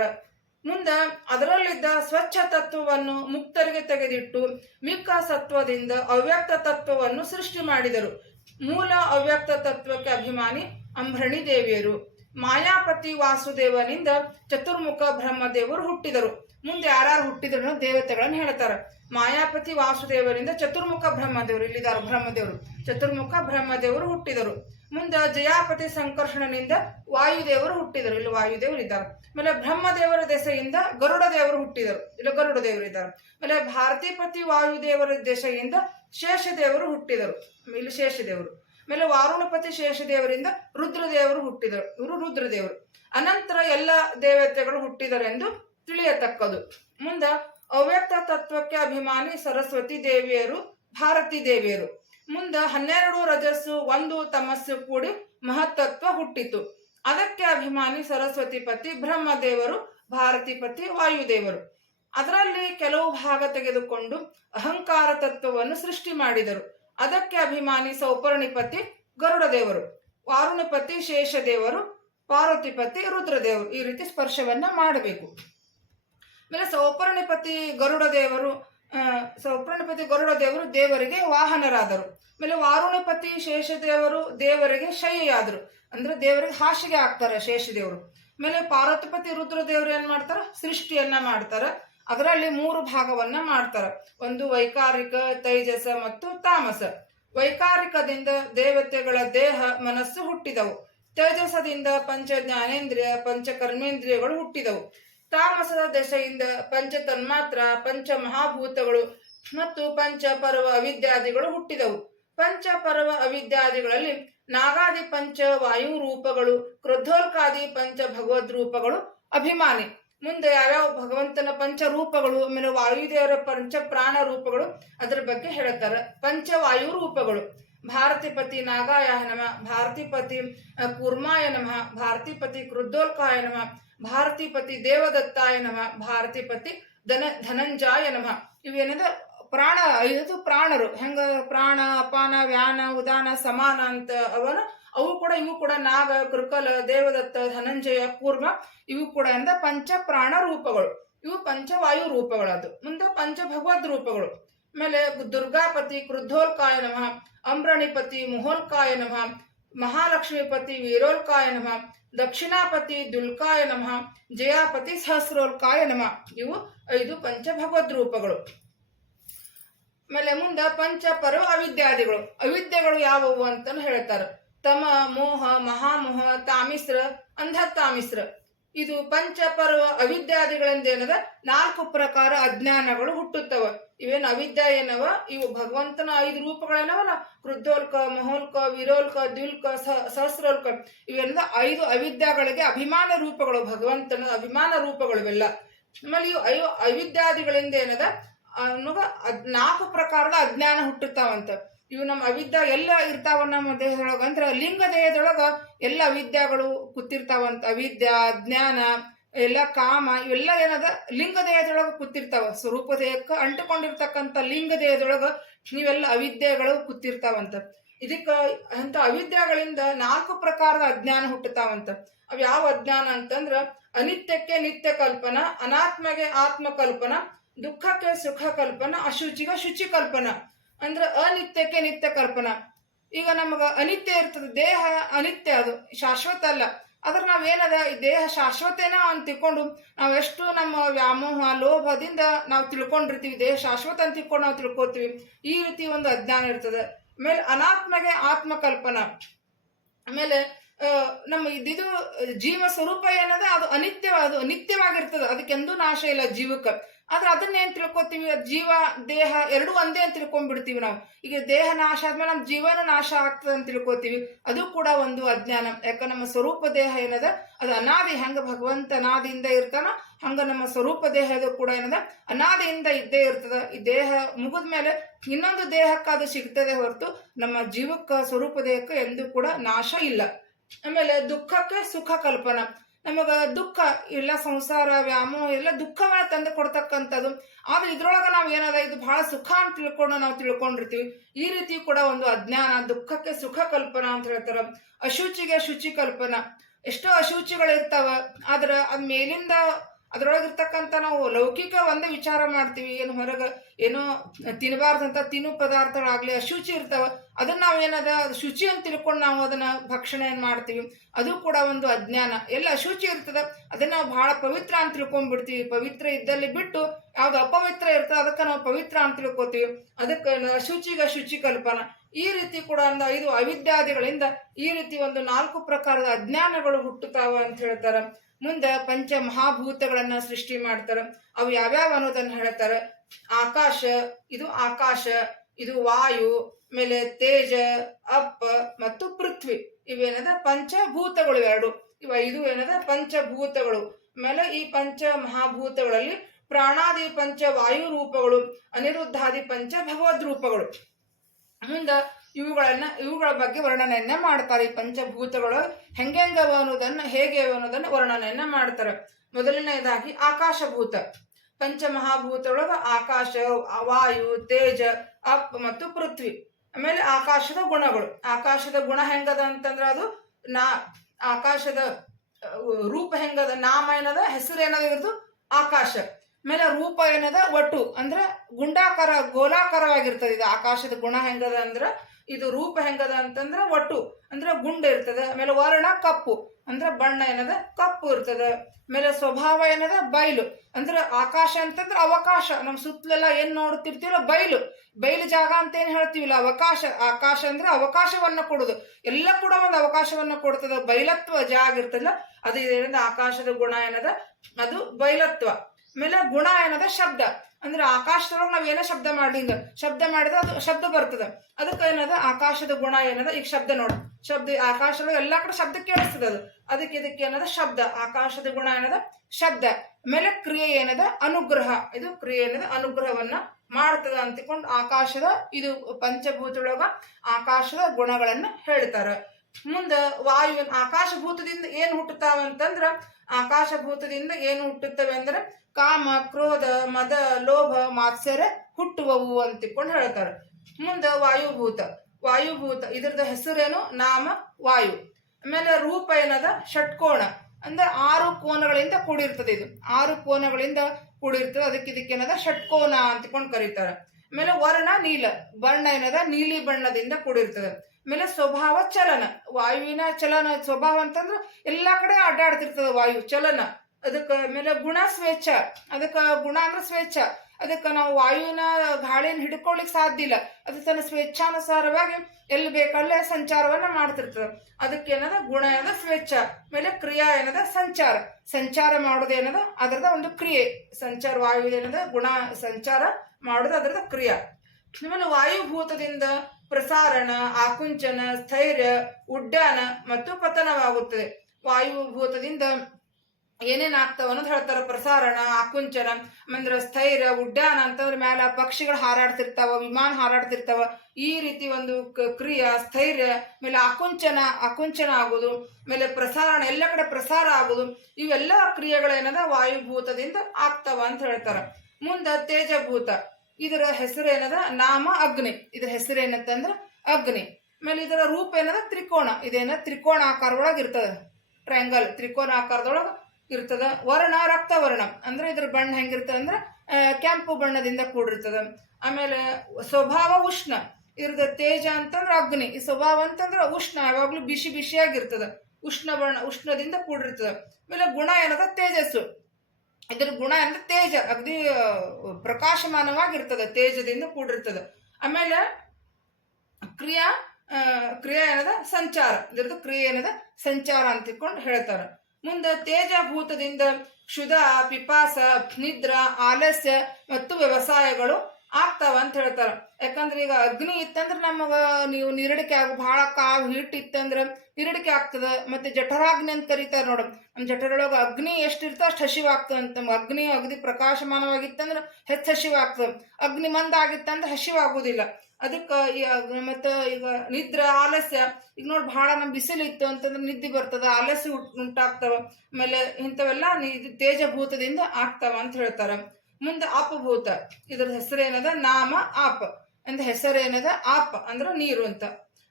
ಮುಂದ ಅದರಲ್ಲಿದ್ದ ಸ್ವಚ್ಛ ತತ್ವವನ್ನು ಮುಕ್ತರಿಗೆ ತೆಗೆದಿಟ್ಟು ಮಿಕ್ಕ ಸತ್ವದಿಂದ ಅವ್ಯಕ್ತ ತತ್ವವನ್ನು ಸೃಷ್ಟಿ ಮಾಡಿದರು. ಮೂಲ ಅವ್ಯಕ್ತ ತತ್ವಕ್ಕೆ ಅಭಿಮಾನಿ ಅಂಬ್ರಣಿ ದೇವಿಯರು. ಮಾಯಾಪತಿ ವಾಸುದೇವನಿಂದ ಚತುರ್ಮುಖ ಬ್ರಹ್ಮದೇವರು ಹುಟ್ಟಿದರು. ಮುಂದೆ ಯಾರು ಹುಟ್ಟಿದ್ರು ದೇವತೆಗಳನ್ನು ಹೇಳ್ತಾರೆ. ಮಾಯಾಪತಿ ವಾಸುದೇವರಿಂದ ಚತುರ್ಮುಖ ಬ್ರಹ್ಮದೇವರು, ಇಲ್ಲಿದ್ದಾರೆ ಬ್ರಹ್ಮದೇವರು. ಚತುರ್ಮುಖ ಬ್ರಹ್ಮದೇವರು ಹುಟ್ಟಿದರು. ಮುಂದೆ ಜಯಾಪತಿ ಸಂಕರ್ಷಣನಿಂದ ವಾಯುದೇವರು ಹುಟ್ಟಿದರು. ಇಲ್ಲಿ ವಾಯುದೇವರು ಇದ್ದಾರೆ. ಆಮೇಲೆ ಬ್ರಹ್ಮದೇವರ ದೆಸೆಯಿಂದ ಗರುಡ ದೇವರು ಹುಟ್ಟಿದರು. ಇಲ್ಲಿ ಗರುಡ ದೇವರು ಇದ್ದಾರೆ. ಆಮೇಲೆ ಭಾರತೀಪತಿ ವಾಯುದೇವರ ದೆಸೆಯಿಂದ ಶೇಷದೇವರು ಹುಟ್ಟಿದರು. ಇಲ್ಲಿ ಶೇಷದೇವರು. ಆಮೇಲೆ ವಾರುಣಪತಿ ಶೇಷದೇವರಿಂದ ರುದ್ರದೇವರು ಹುಟ್ಟಿದರು. ಇವರು ರುದ್ರದೇವರು. ಅನಂತರ ಎಲ್ಲ ದೇವತೆಗಳು ಹುಟ್ಟಿದರೆಂದು ತಿಳಿಯತಕ್ಕದು. ಮುಂದ ಅವ್ಯಕ್ತ ತತ್ವಕ್ಕೆ ಅಭಿಮಾನಿ ಸರಸ್ವತಿ ದೇವಿಯರು, ಭಾರತಿ ದೇವಿಯರು. ಮುಂದ ಹನ್ನೆರಡು ರಜಸ್ಸು ಒಂದು ತಮಸ್ಸು ಕೂಡಿ ಮಹತ್ತತ್ವ ಹುಟ್ಟಿತು. ಅದಕ್ಕೆ ಅಭಿಮಾನಿ ಸರಸ್ವತಿ ಪತಿ ಬ್ರಹ್ಮದೇವರು ಭಾರತಿ ಪತಿ ವಾಯುದೇವರು. ಅದರಲ್ಲಿ ಕೆಲವು ಭಾಗ ತೆಗೆದುಕೊಂಡು ಅಹಂಕಾರ ತತ್ವವನ್ನು ಸೃಷ್ಟಿ ಮಾಡಿದರು. ಅದಕ್ಕೆ ಅಭಿಮಾನಿ ಸೌಪರ್ಣಿಪತಿ ಗರುಡದೇವರು. ಶೇಷ ಶೇಷದೇವರು. ಪಾರ್ವತಿಪತಿ ರುದ್ರದೇವರು. ಈ ರೀತಿ ಸ್ಪರ್ಶವನ್ನ ಮಾಡಬೇಕು. ಆಮೇಲೆ ಸೌಪರ್ಣಿಪತಿ ಗರುಡ ದೇವರು ಆ, ಸೌಪರ್ಣಿಪತಿ ಗರುಡ ದೇವರು ದೇವರಿಗೆ ವಾಹನರಾದರು. ಆಮೇಲೆ ವಾರುಣಪತಿ ಶೇಷದೇವರು ದೇವರಿಗೆ ಶಯ್ಯಾದರು ಅಂದ್ರೆ ದೇವರಿಗೆ ಹಾಸಿಗೆ ಹಾಕ್ತಾರೆ ಶೇಷದೇವರು. ಆಮೇಲೆ ಪಾರ್ವತಿಪತಿ ರುದ್ರದೇವರು ಏನ್ ಮಾಡ್ತಾರ? ಸೃಷ್ಟಿಯನ್ನ ಮಾಡ್ತಾರ. ಅದರಲ್ಲಿ ಮೂರು ಭಾಗವನ್ನ ಮಾಡ್ತಾರ. ಒಂದು ವೈಕಾರಿಕ, ತೈಜಸ ಮತ್ತು ತಾಮಸ. ವೈಕಾರಿಕದಿಂದ ದೇವತೆಗಳ ದೇಹ, ಮನಸ್ಸು ಹುಟ್ಟಿದವು. ತೇಜಸದಿಂದ ಪಂಚ ಜ್ಞಾನೇಂದ್ರಿಯ ಪಂಚ ಕರ್ಮೇಂದ್ರಿಯಗಳು ಹುಟ್ಟಿದವು. ತಾಮಸದ ದಶೆಯಿಂದ ಪಂಚ ತನ್ಮಾತ್ರ ಪಂಚ ಮಹಾಭೂತಗಳು ಮತ್ತು ಪಂಚ ಪರ್ವ ಅವಿದ್ಯಾದಿಗಳು ಹುಟ್ಟಿದವು. ಪಂಚ ಪರ್ವ ಅವಿದ್ಯಾದಿಗಳಲ್ಲಿ ನಾಗಾದಿ ಪಂಚ ವಾಯು ರೂಪಗಳು ಕ್ರೋಧೋಲ್ಕಾದಿ ಪಂಚ ಭಗವದ್ ರೂಪಗಳು ಅಭಿಮಾನಿ. ಮುಂದೆ ಯಾವ್ಯಾವ ಭಗವಂತನ ಪಂಚ ರೂಪಗಳು, ಆಮೇಲೆ ವಾಯುದೇವರ ಪಂಚ ಪ್ರಾಣ ರೂಪಗಳು, ಅದರ ಬಗ್ಗೆ ಹೇಳ್ತಾರೆ. ಪಂಚವಾಯು ರೂಪಗಳು. ಭಾರತಿಪತಿ ನಾಗಾಯ ನಮ, ಭಾರತಿಪತಿ ಕುರ್ಮಾಯ ನಮ, ಭಾರತಿಪತಿ ಕ್ರುದ್ಧೋಲ್ಕಾಯ ನಮಃ ಭಾರತಿಪತಿ ದೇವದತ್ತಾಯ ನಮಃ, ಭಾರತಿಪತಿ ಧನ, ಧನಂಜಾಯ ನಮಃ. ಇವೇನಿದೆ? ಪ್ರಾಣ, ಇದು ಪ್ರಾಣರು. ಹೆಂಗ? ಪ್ರಾಣ, ಅಪಾನ, ವ್ಯಾನ, ಉದಾನ, ಸಮಾನ ಅಂತ ಅವನ, ಅವು ಕೂಡ, ಇವು ಕೂಡ ನಾಗ, ಕೃಕಲ, ದೇವದತ್ತ, ಧನಂಜಯ ಕೂರ್ಮ ಇವು ಕೂಡ ಎಂದ ಪಂಚ ಪ್ರಾಣ ರೂಪಗಳು. ಇವು ಪಂಚವಾಯು ರೂಪಗಳದು. ಮುಂದೆ ಪಂಚ ಭಗವದ್ ರೂಪಗಳು. ಆಮೇಲೆ ದುರ್ಗಾಪತಿ, ಕ್ರುದ್ಧೋಲ್ಕಾಯ ನಮಃ ಅಂಬ್ರಣಿಪತಿ ಮುಹೋಲ್ಕಾಯ ನಮಃ ಮಹಾಲಕ್ಷ್ಮೀಪತಿ ವೀರೋಲ್ಕಾಯ ನಮಃ. ದಕ್ಷಿಣಾಪತಿ ದುಲ್ಕಾಯ ನಮಃ. ಜಯಾಪತಿ ಸಹಸ್ರೋಲ್ಕಾಯ ನಮಃ. ಇವು ಐದು ಪಂಚ ರೂಪಗಳು. ಆಮೇಲೆ ಮುಂದ ಪಂಚ ಪರ್ವ ಅವಿದ್ಯಾದಿಗಳು. ಅವಿದ್ಯೆಗಳು ಯಾವುವು ಅಂತ ಹೇಳ್ತಾರೆ. ತಮ, ಮೋಹ, ಮಹಾಮೋಹ, ತಾಮಿಸ್ರ ಅಂಧ ತಾಮಿಸ್ರ ಇದು ಪಂಚ ಪರ್ವ ಅವಿದ್ಯಾದಿಗಳಿಂದ ಏನದ ನಾಲ್ಕು ಪ್ರಕಾರ ಅಜ್ಞಾನಗಳು ಹುಟ್ಟುತ್ತವ. ಇವೇನು ಅವಿದ್ಯಾ ಏನವ? ಇವು ಭಗವಂತನ ಐದು ರೂಪಗಳೇನವಲ್ಲ? ಕೃದ್ಧೋಲ್ಕ ಮಹೋಲ್ಕ, ವಿರೋಲ್ಕ ದ್ಯುಲ್ಕ ಸ- ಸಹಸ್ರೋಲ್ಕ. ಇವೆಲ್ಲ ಐದು ಅವಿದ್ಯಾಗಳಿಗೆ ಅಭಿಮಾನ ರೂಪಗಳು, ಭಗವಂತನ ಅಭಿಮಾನ ರೂಪಗಳು ಇವೆಲ್ಲ. ಆಮೇಲೆ ಇವು ಐ ಅವಿದ್ಯಾದಿಗಳಿಂದ ಏನದ? ನಾಲ್ಕು ಪ್ರಕಾರದ ಅಜ್ಞಾನ ಹುಟ್ಟಿರ್ತಾವಂತ ಇವು ನಮ್ಮ ಅವಿದ್ಯ ಎಲ್ಲ ಇರ್ತಾವ ನಮ್ಮ ದೇಹದೊಳಗ. ಅಂದ್ರ ಲಿಂಗ ದೇಹದೊಳಗ ಎಲ್ಲ ಅವಿದ್ಯಾಗಳು ಕೂತಿರ್ತಾವಂತ ಅವಿದ್ಯಾ ಜ್ಞಾನ ಎಲ್ಲ ಕಾಮ ಇವೆಲ್ಲ ಏನದ? ಲಿಂಗ ದೇಹದೊಳಗ ಕೂತಿರ್ತಾವ. ಸ್ವರೂಪ ದೇಹಕ್ಕೆ ಅಂಟುಕೊಂಡಿರ್ತಕ್ಕಂಥ ಲಿಂಗ ದೇಹದೊಳಗ ಇವೆಲ್ಲ ಅವಿದ್ಯೆಗಳು ಕೂತಿರ್ತಾವಂತ. ಇದಕ್ಕ ಅಂತ ಅವಿದ್ಯಾಗಳಿಂದ ನಾಲ್ಕು ಪ್ರಕಾರದ ಅಜ್ಞಾನ ಹುಟ್ಟತಾವಂತ ಅವ್ ಯಾವ ಅಜ್ಞಾನ ಅಂತಂದ್ರ ಅನಿತ್ಯಕ್ಕೆ ನಿತ್ಯ ಕಲ್ಪನ, ಅನಾತ್ಮಗೆ ಆತ್ಮ ಕಲ್ಪನ, ದುಃಖಕ್ಕೆ ಸುಖ ಕಲ್ಪನ, ಅಶುಚಿಗೆ ಶುಚಿ ಕಲ್ಪನ. ಅಂದ್ರ ಅನಿತ್ಯಕ್ಕೆ ನಿತ್ಯ ಕಲ್ಪನ. ಈಗ ನಮಗ ಅನಿತ್ಯ ಇರ್ತದೆ, ದೇಹ ಅನಿತ್ಯ ಅದು, ಶಾಶ್ವತ ಅಲ್ಲ. ಅದ್ರ ನಾವೇನದ ಈ ದೇಹ ಶಾಶ್ವತೇನ ಅಂತ ತಿಳ್ಕೊಂಡು ನಾವೆಷ್ಟು ನಮ್ಮ ವ್ಯಾಮೋಹ ಲೋಭದಿಂದ ನಾವು ತಿಳ್ಕೊಂಡಿರ್ತೀವಿ, ದೇಹ ಶಾಶ್ವತ ಅಂತ ತಿಳ್ಕೊಂಡು ನಾವು ತಿಳ್ಕೊತೀವಿ, ಈ ರೀತಿ ಒಂದು ಅಜ್ಞಾನ ಇರ್ತದೆ. ಆಮೇಲೆ ಅನಾತ್ಮಗೆ ಆತ್ಮಕಲ್ಪನ. ಆಮೇಲೆ ನಮ್ಮ ಇದಿದು ಜೀವ ಸ್ವರೂಪ ಏನದ, ಅದು ಅನಿತ್ಯ ಅದು ಅನಿತ್ಯವಾಗಿರ್ತದೆ. ಅದಕ್ಕೆಂದೂ ನಾಶ ಇಲ್ಲ ಜೀವಕ್ಕೆ. ಆದ್ರೆ ಅದನ್ನೇನ್ ತಿಳ್ಕೊತೀವಿ? ಅದ್ ಜೀವ, ದೇಹ ಎರಡೂ ಒಂದೇ ಅಂತ ತಿಳ್ಕೊಂಡ್ಬಿಡ್ತೀವಿ ನಾವು. ಈಗ ದೇಹ ನಾಶ ಆದ್ಮೇಲೆ ನಮ್ಮ ಜೀವನ ನಾಶ ಆಗ್ತದೆ ಅಂತ ತಿಳ್ಕೊತೀವಿ. ಅದು ಕೂಡ ಒಂದು ಅಜ್ಞಾನ. ಯಾಕ ನಮ್ಮ ಸ್ವರೂಪ ದೇಹ ಏನದ? ಅದು ಅನಾದಿ, ಹಂಗ ಭಗವಂತ ಅನಾದಿಯಿಂದ ಇರ್ತಾನ, ಹಂಗ ನಮ್ಮ ಸ್ವರೂಪ ದೇಹದ ಕೂಡ ಏನದ? ಅನಾದಿಯಿಂದ ಇದ್ದೇ ಇರ್ತದ. ಈ ದೇಹ ಮುಗಿದ ಮೇಲೆ ಇನ್ನೊಂದು ದೇಹಕ್ಕೆ ಅದು ಸಿಗ್ತದೆ ಹೊರತು ನಮ್ಮ ಜೀವಕ್ಕ, ಸ್ವರೂಪ ದೇಹಕ್ಕೆ ಎಂದೂ ಕೂಡ ನಾಶ ಇಲ್ಲ. ಆಮೇಲೆ ದುಃಖಕ್ಕೆ ಸುಖ ಕಲ್ಪನ. ನಮಗ ದುಃಖ, ಎಲ್ಲ ಸಂಸಾರ ವ್ಯಾಮೋಹ ಎಲ್ಲ ದುಃಖವನ್ನ ತಂದು ಕೊಡ್ತಕ್ಕಂಥದ್ದು. ಆದ್ರೆ ಇದ್ರೊಳಗ ನಾವು ಏನದ, ಇದು ಬಹಳ ಸುಖ ಅಂತ ತಿಳ್ಕೊಂಡು ನಾವು ತಿಳ್ಕೊಂಡಿರ್ತೀವಿ. ಈ ರೀತಿ ಕೂಡ ಒಂದು ಅಜ್ಞಾನ, ದುಃಖಕ್ಕೆ ಸುಖ ಕಲ್ಪನಾ ಅಂತ ಹೇಳ್ತಾರ. ಅಶುಚಿಗೆ ಶುಚಿ ಕಲ್ಪನಾ. ಎಷ್ಟೋ ಅಶುಚಿಗಳಿರ್ತಾವ ಆದ್ರ ಅದ್ ಮೇಲಿಂದ ಅದ್ರೊಳಗಿರ್ತಕ್ಕಂಥ ನಾವು ಲೌಕಿಕ ಒಂದೇ ವಿಚಾರ ಮಾಡ್ತೀವಿ. ಏನು ಹೊರಗೆ ಏನೋ ತಿನ್ನಬಾರ್ದಂತ ತಿನ್ನು ಪದಾರ್ಥಗಳಾಗ್ಲಿ, ಅಶುಚಿ ಇರ್ತಾವ. ಅದನ್ನ ನಾವು ಏನದ ಶುಚಿ ಅಂತ ತಿಳ್ಕೊಂಡು ನಾವು ಅದನ್ನ ಭಕ್ಷಣೆಯನ್ನು ಮಾಡ್ತೀವಿ. ಅದು ಕೂಡ ಒಂದು ಅಜ್ಞಾನ. ಎಲ್ಲ ಶುಚಿ ಇರ್ತದ, ಅದನ್ನ ನಾವು ಬಹಳ ಪವಿತ್ರ ಅಂತ ತಿಳ್ಕೊಂಡ್ಬಿಡ್ತೀವಿ. ಪವಿತ್ರ ಇದ್ದಲ್ಲಿ ಬಿಟ್ಟು ಯಾವ್ದು ಅಪವಿತ್ರ ಇರ್ತದ, ಅದಕ್ಕೆ ನಾವು ಪವಿತ್ರ ಅಂತ ತಿಳ್ಕೊತೀವಿ. ಅದಕ್ಕೆ ಶುಚಿಗ ಶುಚಿ ಕಲ್ಪನಾ ಈ ರೀತಿ ಕೂಡ ಒಂದು ಐದು ಅವಿದ್ಯಾದಿಗಳಿಂದ ಈ ರೀತಿ ಒಂದು ನಾಲ್ಕು ಪ್ರಕಾರದ ಅಜ್ಞಾನಗಳು ಹುಟ್ಟುತ್ತಾವ ಅಂತ ಹೇಳ್ತಾರೆ. ಮುಂದೆ ಪಂಚ ಮಹಾಭೂತಗಳನ್ನ ಸೃಷ್ಟಿ ಮಾಡ್ತಾರೆ. ಅವು ಯಾವ್ಯಾವ ಅನ್ನೋದನ್ನ ಹೇಳ್ತಾರ. ಆಕಾಶ, ಇದು ಆಕಾಶ ಇದು ವಾಯು, ಮೇಲೆ ತೇಜ, ಅಪ್ಪ ಮತ್ತು ಪೃಥ್ವಿ. ಇವೇನದ ಪಂಚಭೂತಗಳು ಎರಡು. ಇವ ಇದು ಏನದ? ಪಂಚಭೂತಗಳು. ಆಮೇಲೆ ಈ ಪಂಚ ಮಹಾಭೂತಗಳಲ್ಲಿ ಪ್ರಾಣಾದಿ ಪಂಚ ವಾಯು ರೂಪಗಳು, ಅನಿರುದ್ಧಾದಿ ಪಂಚ ಭಗವದ್ ರೂಪಗಳು. ಮುಂದ ಇವುಗಳನ್ನ, ಇವುಗಳ ಬಗ್ಗೆ ವರ್ಣನೆಯನ್ನ ಮಾಡ್ತಾರೆ. ಈ ಪಂಚಭೂತಗಳು ಹೆಂಗೆಂಗವ ಅನ್ನೋದನ್ನ, ಹೇಗೆ ಅನ್ನೋದನ್ನ ವರ್ಣನೆಯನ್ನ ಮಾಡ್ತಾರೆ. ಮೊದಲನೆಯದಾಗಿ ಆಕಾಶಭೂತ. ಪಂಚಮಹಾಭೂತೊಳಗ ಆಕಾಶ, ವಾಯು, ತೇಜ, ಅಪ್ ಮತ್ತು ಪೃಥ್ವಿ. ಆಮೇಲೆ ಆಕಾಶದ ಗುಣಗಳು. ಆಕಾಶದ ಗುಣ ಹೆಂಗದ ಅಂತಂದ್ರೆ ಅದು ನಾ, ಆಕಾಶದ ರೂಪ ಹೆಂಗದ? ನಾಮ ಏನದ? ಹೆಸರು ಏನದ ಇರೋದು ಆಕಾಶ. ಆಮೇಲೆ ರೂಪ ಏನದ? ಒಟ್ಟು. ಅಂದ್ರೆ ಗುಂಡಾಕಾರ, ಗೋಲಾಕಾರವಾಗಿರ್ತದೆ ಇದು. ಆಕಾಶದ ಗುಣ ಹೆಂಗದ ಅಂದ್ರೆ ಇದು ರೂಪ ಹೆಂಗದ ಅಂತಂದ್ರೆ ಒಟ್ಟು. ಅಂದ್ರೆ ಗುಂಡ ಇರ್ತದೆ. ಆಮೇಲೆ ವರ್ಣ ಕಪ್ಪು. ಅಂದ್ರ ಬಣ್ಣ ಏನದ? ಕಪ್ಪು ಇರ್ತದ. ಆಮೇಲೆ ಸ್ವಭಾವ ಏನದ? ಬಯಲು ಅಂದ್ರ ಆಕಾಶ ಅಂತಂದ್ರೆ ಅವಕಾಶ. ನಮ್ಮ ಸುತ್ತಲೆಲ್ಲ ಏನ್ ನೋಡ್ತಿರ್ತೀವಲ್ಲ ಬಯಲು ಬಯಲು ಜಾಗ ಅಂತ ಏನ್ ಹೇಳ್ತೀವಿಲ್ಲ? ಅವಕಾಶ. ಆಕಾಶ ಅಂದ್ರೆ ಅವಕಾಶವನ್ನ ಕೊಡುದು. ಎಲ್ಲ ಕೂಡ ಒಂದು ಅವಕಾಶವನ್ನ ಕೊಡ್ತದ. ಬೈಲತ್ವ ಜಾಗ ಇರ್ತದಲ್ಲ, ಅದು ಇದರಿಂದ ಆಕಾಶದ ಗುಣ ಏನದ? ಅದು ಬೈಲತ್ವ. ಆಮೇಲೆ ಗುಣ ಏನದ? ಶಬ್ದ. ಅಂದ್ರೆ ಆಕಾಶದೊಳಗೆ ನಾವ್ ಏನೋ ಶಬ್ದ ಮಾಡಿ ಹಿಂಗ ಶಬ್ದ ಮಾಡಿದ್ರೆ ಅದು ಶಬ್ದ ಬರ್ತದ. ಅದಕ್ಕೆ ಏನದ? ಆಕಾಶದ ಗುಣ ಏನದ? ಈಗ ಶಬ್ದ ನೋಡು. ಶಬ್ದ, ಆಕಾಶದೊಳಗೆ ಎಲ್ಲಾ ಕಡೆ ಶಬ್ದ ಕೇಳಿಸ್ತದ ಅದು. ಅದಕ್ಕೆ ಇದಕ್ಕೆ ಏನದ? ಶಬ್ದ. ಆಕಾಶದ ಗುಣ ಏನದ? ಶಬ್ದ. ಮೇಲೆ ಕ್ರಿಯೆ ಏನದ? ಅನುಗ್ರಹ. ಇದು ಕ್ರಿಯೆ ಏನದ? ಅನುಗ್ರಹವನ್ನ ಮಾಡ್ತದ ಅಂತಕೊಂಡು ಆಕಾಶದ ಇದು ಪಂಚಭೂತೊಳಗ ಆಕಾಶದ ಗುಣಗಳನ್ನ ಹೇಳ್ತಾರ. ಮುಂದ ವಾಯು ಆಕಾಶಭೂತದಿಂದ ಏನ್ ಹುಟ್ಟುತ್ತಾವ ಅಂತಂದ್ರ ಆಕಾಶಭೂತದಿಂದ ಏನು ಹುಟ್ಟುತ್ತವೆ ಅಂದ್ರೆ ಕಾಮ, ಕ್ರೋಧ, ಮದ, ಲೋಭ ಮಾತ್ಸರ ಹುಟ್ಟುವವು ಅಂತ ಅಂತಿಕೊಂಡು ಹೇಳ್ತಾರೆ. ಮುಂದೆ ವಾಯುಭೂತ. ವಾಯುಭೂತ ಇದ್ರದ ಹೆಸರೇನು? ನಾಮ, ವಾಯು. ಆಮೇಲೆ ರೂಪ ಏನದ? ಷಟ್ಕೋಣ ಅಂದ್ರೆ ಆರು ಕೋನಗಳಿಂದ ಕೂಡಿರ್ತದೆ ಇದು. ಆರು ಕೋನಗಳಿಂದ ಕೂಡಿರ್ತದೆ. ಅದಕ್ಕೆ ಇದಕ್ಕೆ ಏನದ? ಷಟ್ಕೋನ ಅಂತಿಕೊಂಡು ಕರೀತಾರೆ. ಆಮೇಲೆ ವರ್ಣ, ನೀಲ. ವರ್ಣ ಏನದ? ನೀಲಿ ಬಣ್ಣದಿಂದ ಕೂಡಿರ್ತದೆ. ಆಮೇಲೆ ಸ್ವಭಾವ ಚಲನ. ವಾಯುವಿನ ಚಲನ, ಸ್ವಭಾವ ಅಂತಂದ್ರೆ ಎಲ್ಲಾ ಕಡೆ ಅಡ್ಡಾಡ್ತಿರ್ತದೆ ವಾಯು. ಚಲನ. ಅದಕ್ಕೆ ಆಮೇಲೆ ಗುಣ ಸ್ವೇಚ್ಛ. ಅದಕ್ಕೆ ಗುಣ ಅಂದ್ರೆ ಸ್ವೇಚ್ಛ. ಅದಕ್ಕೆ ನಾವು ವಾಯುವಿನ ಗಾಳಿಯನ್ನು ಹಿಡ್ಕೊಳ್ಳಿಕ್ ಸಾಧ್ಯ ಇಲ್ಲ. ಅದು ತನ್ನ ಸ್ವೇಚ್ಛಾನುಸಾರವಾಗಿ ಎಲ್ಲಿ ಬೇಕಲ್ಲೇ ಸಂಚಾರವನ್ನ ಮಾಡ್ತಿರ್ತದೆ. ಅದಕ್ಕೆ ಏನದ? ಗುಣ ಏನದ? ಸ್ವೇಚ್ಛ. ಆಮೇಲೆ ಕ್ರಿಯಾ ಏನದ? ಸಂಚಾರ. ಸಂಚಾರ ಮಾಡೋದು ಏನದ? ಅದರದ ಒಂದು ಕ್ರಿಯೆ. ಸಂಚಾರ ವಾಯು ಏನದ? ಗುಣ ಸಂಚಾರ ಮಾಡೋದು ಅದರದ ಕ್ರಿಯಾ. ಆಮೇಲೆ ವಾಯುಭೂತದಿಂದ ಪ್ರಸಾರಣ, ಆಕುಂಚನ, ಸ್ಥೈರ್ಯ ಉಡ್ಡಾನ ಮತ್ತು ಪತನವಾಗುತ್ತದೆ. ವಾಯುಭೂತದಿಂದ ಏನೇನ್ ಆಗ್ತಾವ ಅನ್ನೋದು ಹೇಳ್ತಾರ ಪ್ರಸಾರಣ, ಆಕುಂಚನ ಅಂದ್ರೆ ಸ್ಥೈರ್ಯ ಉಡ್ಡಾನ ಅಂತಂದ್ರೆ ಮ್ಯಾಲ ಪಕ್ಷಿಗಳು ಹಾರಾಡ್ತಿರ್ತಾವ, ವಿಮಾನ ಹಾರಾಡ್ತಿರ್ತಾವ, ಈ ರೀತಿ ಒಂದು ಕ್ರಿಯೆ, ಸ್ಥೈರ್ಯ, ಆಮೇಲೆ ಆಕುಂಚನ ಆಕುಂಚನ ಆಗೋದು, ಆಮೇಲೆ ಪ್ರಸಾರಣ, ಎಲ್ಲ ಕಡೆ ಪ್ರಸಾರ ಆಗೋದು, ಇವೆಲ್ಲ ಕ್ರಿಯೆಗಳೇನದ ವಾಯುಭೂತದಿಂದ ಆಗ್ತಾವ ಅಂತ ಹೇಳ್ತಾರ. ಮುಂದ ತೇಜಭೂತ, ಇದರ ಹೆಸರು ಏನದ? ನಾಮ ಅಗ್ನಿ. ಇದರ ಹೆಸರು ಏನಂತಂದ್ರ ಅಗ್ನಿ. ಆಮೇಲೆ ಇದರ ರೂಪ ಏನದ? ತ್ರಿಕೋಣ. ಇದೇನ ತ್ರಿಕೋಣ ಆಕಾರ ಒಳಗ ಇರ್ತದ. ಟ್ರಯಾಂಗಲ್ ತ್ರಿಕೋನ ಆಕಾರದೊಳಗ ಇರ್ತದ. ವರ್ಣ, ರಕ್ತವರ್ಣ. ಅಂದ್ರೆ ಇದ್ರ ಬಣ್ಣ ಹೆಂಗಿರ್ತದೆ ಅಂದ್ರೆ ಕೆಂಪು ಬಣ್ಣದಿಂದ ಕೂಡಿರ್ತದೆ. ಆಮೇಲೆ ಸ್ವಭಾವ ಉಷ್ಣ. ಇರದ ತೇಜ ಅಂತಂದ್ರೆ ಅಗ್ನಿ. ಈ ಸ್ವಭಾವ ಅಂತಂದ್ರೆ ಉಷ್ಣ. ಯಾವಾಗ್ಲೂ ಬಿಸಿ ಬಿಸಿಯಾಗಿರ್ತದೆ. ಉಷ್ಣ ಬಣ್ಣ, ಉಷ್ಣದಿಂದ ಕೂಡಿರ್ತದೆ. ಆಮೇಲೆ ಗುಣ ಏನದ? ತೇಜಸ್ಸು. ಇದ್ರ ಗುಣ ಅಂದ್ರೆ ತೇಜ. ಅಗ್ನಿ ಪ್ರಕಾಶಮಾನವಾಗಿರ್ತದೆ. ತೇಜದಿಂದ ಕೂಡಿರ್ತದೆ. ಆಮೇಲೆ ಕ್ರಿಯಾ ಕ್ರಿಯೆ ಏನದ? ಸಂಚಾರ. ಇದ್ರದ್ದು ಕ್ರಿಯೆ ಏನದ? ಸಂಚಾರ ಅಂತ ಹೇಳ್ತಾರ. ಮುಂದೆ ತೇಜಭೂತದಿಂದ ಕ್ಷುದ ಪಿಪಾಸ ನಿದ್ರ ಆಲಸ್ಯ ಮತ್ತು ವ್ಯವಸಾಯಗಳು ಆಗ್ತಾವ ಅಂತ ಹೇಳ್ತಾರ. ಯಾಕಂದ್ರೆ ಈಗ ಅಗ್ನಿ ಇತ್ತಂದ್ರೆ ನಮಗ ನೀವು ನೀರಡಿಕೆ ಆಗ ಬಹಳ ಕಾವು, ಹಿಟ್ ಇತ್ತಂದ್ರ ಆಗ್ತದೆ, ಮತ್ತು ಜಠರಾಗ್ನಿ ಅಂತ ಕರೀತಾರೆ ನೋಡು. ನಮ್ಮ ಜಠರೊಳಗೆ ಅಗ್ನಿ ಎಷ್ಟಿರ್ತೋ ಅಷ್ಟು ಹಸಿವಾಗ್ತದೆ ಅಂತ. ಅಗ್ನಿ ಅಗದಿ ಪ್ರಕಾಶಮಾನವಾಗಿತ್ತಂದ್ರೆ ಹೆಚ್ಚು ಹಸಿವಾಗ್ತದ. ಅಗ್ನಿ ಮಂದ ಆಗಿತ್ತಂದ್ರೆ ಹಸಿವಾಗುವುದಿಲ್ಲ. ಅದಕ್ಕೆ ಈ ಮತ್ತು ಈಗ ನಿದ್ರೆ, ಆಲಸ್ಯ, ಈಗ ನೋಡಿ ಬಹಳ ನಮ್ಮ ಬಿಸಿಲು ಇತ್ತು ಅಂತಂದ್ರೆ ನಿದ್ದೆ ಬರ್ತದೆ, ಆಲಸ್ಯ ಉಂಟಾಗ್ತವೆ. ಆಮೇಲೆ ಇಂಥವೆಲ್ಲ ನೀ ತೇಜಭೂತದಿಂದ ಆಗ್ತಾವ ಅಂತ ಹೇಳ್ತಾರೆ. ಮುಂದೆ ಅಪಭೂತ ಇದ್ರ ಹೆಸರೇನದ? ನಾಮ, ಆಪ. ಅಂತ ಹೆಸರೇನದ? ಆಪ ಅಂದ್ರೆ ನೀರು ಅಂತ.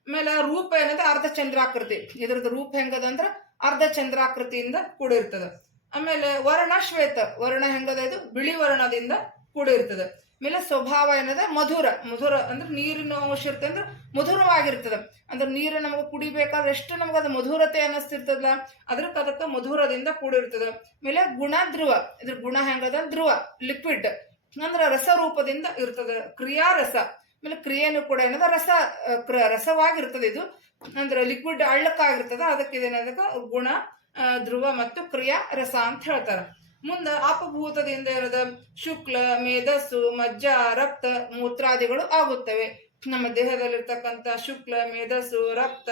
ಆಮೇಲೆ ರೂಪ ಏನದ ಅರ್ಧ ಚಂದ್ರಾಕೃತಿ. ಇದ್ರದ್ದು ರೂಪ ಹೆಂಗದ ಅಂದ್ರೆ ಅರ್ಧ ಚಂದ್ರಾಕೃತಿಯಿಂದ ಕೂಡಿರ್ತದೆ. ಆಮೇಲೆ ವರ್ಣ ಶ್ವೇತ. ವರ್ಣ ಹೆಂಗದ ಇದು? ಬಿಳಿ ವರ್ಣದಿಂದ ಕೂಡಿರ್ತದೆ. ಆಮೇಲೆ ಸ್ವಭಾವ ಏನದ? ಮಧುರ. ಮಧುರ ಅಂದ್ರೆ ನೀರಿನ ಅಂಶ ಇರ್ತದೆ ಅಂದ್ರೆ ಮಧುರವಾಗಿರ್ತದ. ಅಂದ್ರೆ ನೀರು ನಮಗೆ ಕುಡಿಬೇಕಾದ್ರೆ ಎಷ್ಟು ನಮ್ಗೆ ಅದು ಮಧುರತೆ ಅನ್ನಿಸ್ತಿರ್ತದಲ್ಲ ಅದ್ರ ಅದಕ್ಕೆ ಮಧುರದಿಂದ ಕೂಡಿರ್ತದೆ. ಆಮೇಲೆ ಗುಣ ಧ್ರುವ. ಇದ್ರ ಗುಣ ಹೆಂಗದ? ಧ್ರುವ ಲಿಕ್ವಿಡ್ ಅಂದ್ರೆ ರಸ ರೂಪದಿಂದ ಇರ್ತದ. ಕ್ರಿಯಾರಸ. ಆಮೇಲೆ ಕ್ರಿಯೆನೂ ಕೂಡ ಏನದ, ರಸ ರಸವಾಗಿರ್ತದೆ ಇದು. ಅಂದ್ರೆ ಲಿಕ್ವಿಡ್ ಅಳ್ಳಕ್ಕಾಗಿರ್ತದ ಅದಕ್ಕೆ ಇದೇನದಕ್ಕೆ ಗುಣ ಧ್ರುವ ಮತ್ತು ಕ್ರಿಯಾ ರಸ ಅಂತ ಹೇಳ್ತಾರೆ. ಮುಂದೆ ಅಪಭೂತದಿಂದ ಏನದ ಶುಕ್ಲ, ಮೇಧಸ್ಸು, ಮಜ್ಜ, ರಕ್ತ, ಮೂತ್ರಾದಿಗಳು ಆಗುತ್ತವೆ. ನಮ್ಮ ದೇಹದಲ್ಲಿರ್ತಕ್ಕಂಥ ಶುಕ್ಲ, ಮೇಧಸ್ಸು, ರಕ್ತ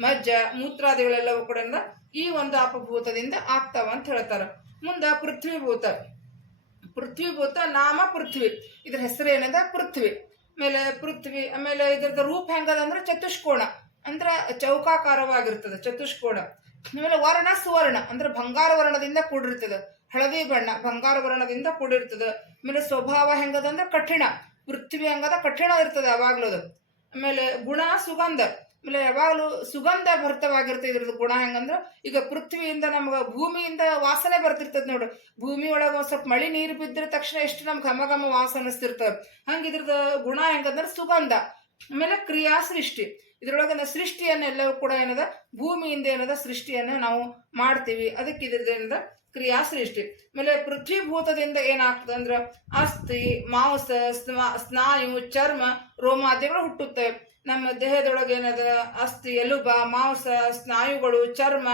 ಮಜ್ಜ, ಮೂತ್ರಾದಿಗಳೆಲ್ಲವೂ ಕೂಡ ಏನದ ಈ ಒಂದು ಅಪಭೂತದಿಂದ ಆಗ್ತಾವ ಅಂತ ಹೇಳ್ತಾರ. ಮುಂದೆ ಪೃಥ್ವಿಭೂತ. ಪೃಥ್ವಿಭೂತ ನಾಮ ಪೃಥ್ವಿ. ಇದ್ರ ಹೆಸರು ಏನದ ಪೃಥ್ವಿ. ಆಮೇಲೆ ಪೃಥ್ವಿ, ಆಮೇಲೆ ಇದ್ರದ್ದು ರೂಪ ಹೆಂಗದ ಅಂದ್ರೆ ಚತುಷ್ಕೋಣ. ಅಂದ್ರ ಚೌಕಾಕಾರವಾಗಿರ್ತದೆ ಚತುಷ್ಕೋಣ. ಆಮೇಲೆ ವರ್ಣ ಸುವರ್ಣ, ಅಂದ್ರೆ ಬಂಗಾರ ವರ್ಣದಿಂದ ಕೂಡಿರ್ತದೆ. ಹಳದಿ ಬಣ್ಣ, ಬಂಗಾರ ವರ್ಣದಿಂದ ಕೂಡಿರ್ತದೆ. ಆಮೇಲೆ ಸ್ವಭಾವ ಹೆಂಗದ ಅಂದ್ರೆ ಕಠಿಣ. ಪೃಥ್ವಿ ಹೆಂಗದ ಕಠಿಣ ಇರ್ತದೆ ಯಾವಾಗ್ಲೂ ಆಮೇಲೆ ಗುಣ ಸುಗಂಧ. ಆಮೇಲೆ ಯಾವಾಗಲೂ ಸುಗಂಧ ಭರಿತವಾಗಿರ್ತದೆ ಇದ್ರದ್ದು ಗುಣ ಹೆಂಗಂದ್ರ, ಈಗ ಪೃಥ್ವಿಯಿಂದ ನಮ್ಗೆ ಭೂಮಿಯಿಂದ ವಾಸನೆ ಬರ್ತಿರ್ತದೆ ನೋಡು. ಭೂಮಿ ಒಳಗೆ ಒಂದು ಸ್ವಲ್ಪ ಮಳೆ ನೀರು ಬಿದ್ದಿರ ತಕ್ಷಣ ಎಷ್ಟು ನಮ್ಗೆ ಘಮ ಘಮ ವಾಸ ಅನಿಸ್ತಿರ್ತದೆ. ಹಂಗ ಇದ್ರದ್ದು ಗುಣ ಹೆಂಗಂದ್ರೆ ಸುಗಂಧ. ಆಮೇಲೆ ಕ್ರಿಯಾ ಸೃಷ್ಟಿ ಇದ್ರೊಳಗಿನ ಸೃಷ್ಟಿಯನ್ನೆಲ್ಲವೂ ಕೂಡ ಏನದ, ಭೂಮಿಯಿಂದ ಏನದ ಸೃಷ್ಟಿಯನ್ನ ನಾವು ಮಾಡ್ತೀವಿ. ಅದಕ್ಕೆ ಇದ್ರದ್ದು ಏನದ ಕ್ರಿಯಾ ಸೃಷ್ಟಿ ಆಮೇಲೆ ಪೃಥ್ವಿಭೂತದಿಂದ ಏನಾಗ್ತದೆ ಅಂದ್ರೆ, ಅಸ್ಥಿ, ಮಾಂಸ, ಸ್ನ- ಸ್ನಾಯು, ಚರ್ಮ ರೋಮಾದಿಗಳು ಹುಟ್ಟುತ್ತವೆ. ನಮ್ಮ ದೇಹದೊಳಗೆ ಏನದ ಅಸ್ಥಿ ಎಲುಬ ಮಾಂಸ ಸ್ನಾಯುಗಳು ಚರ್ಮ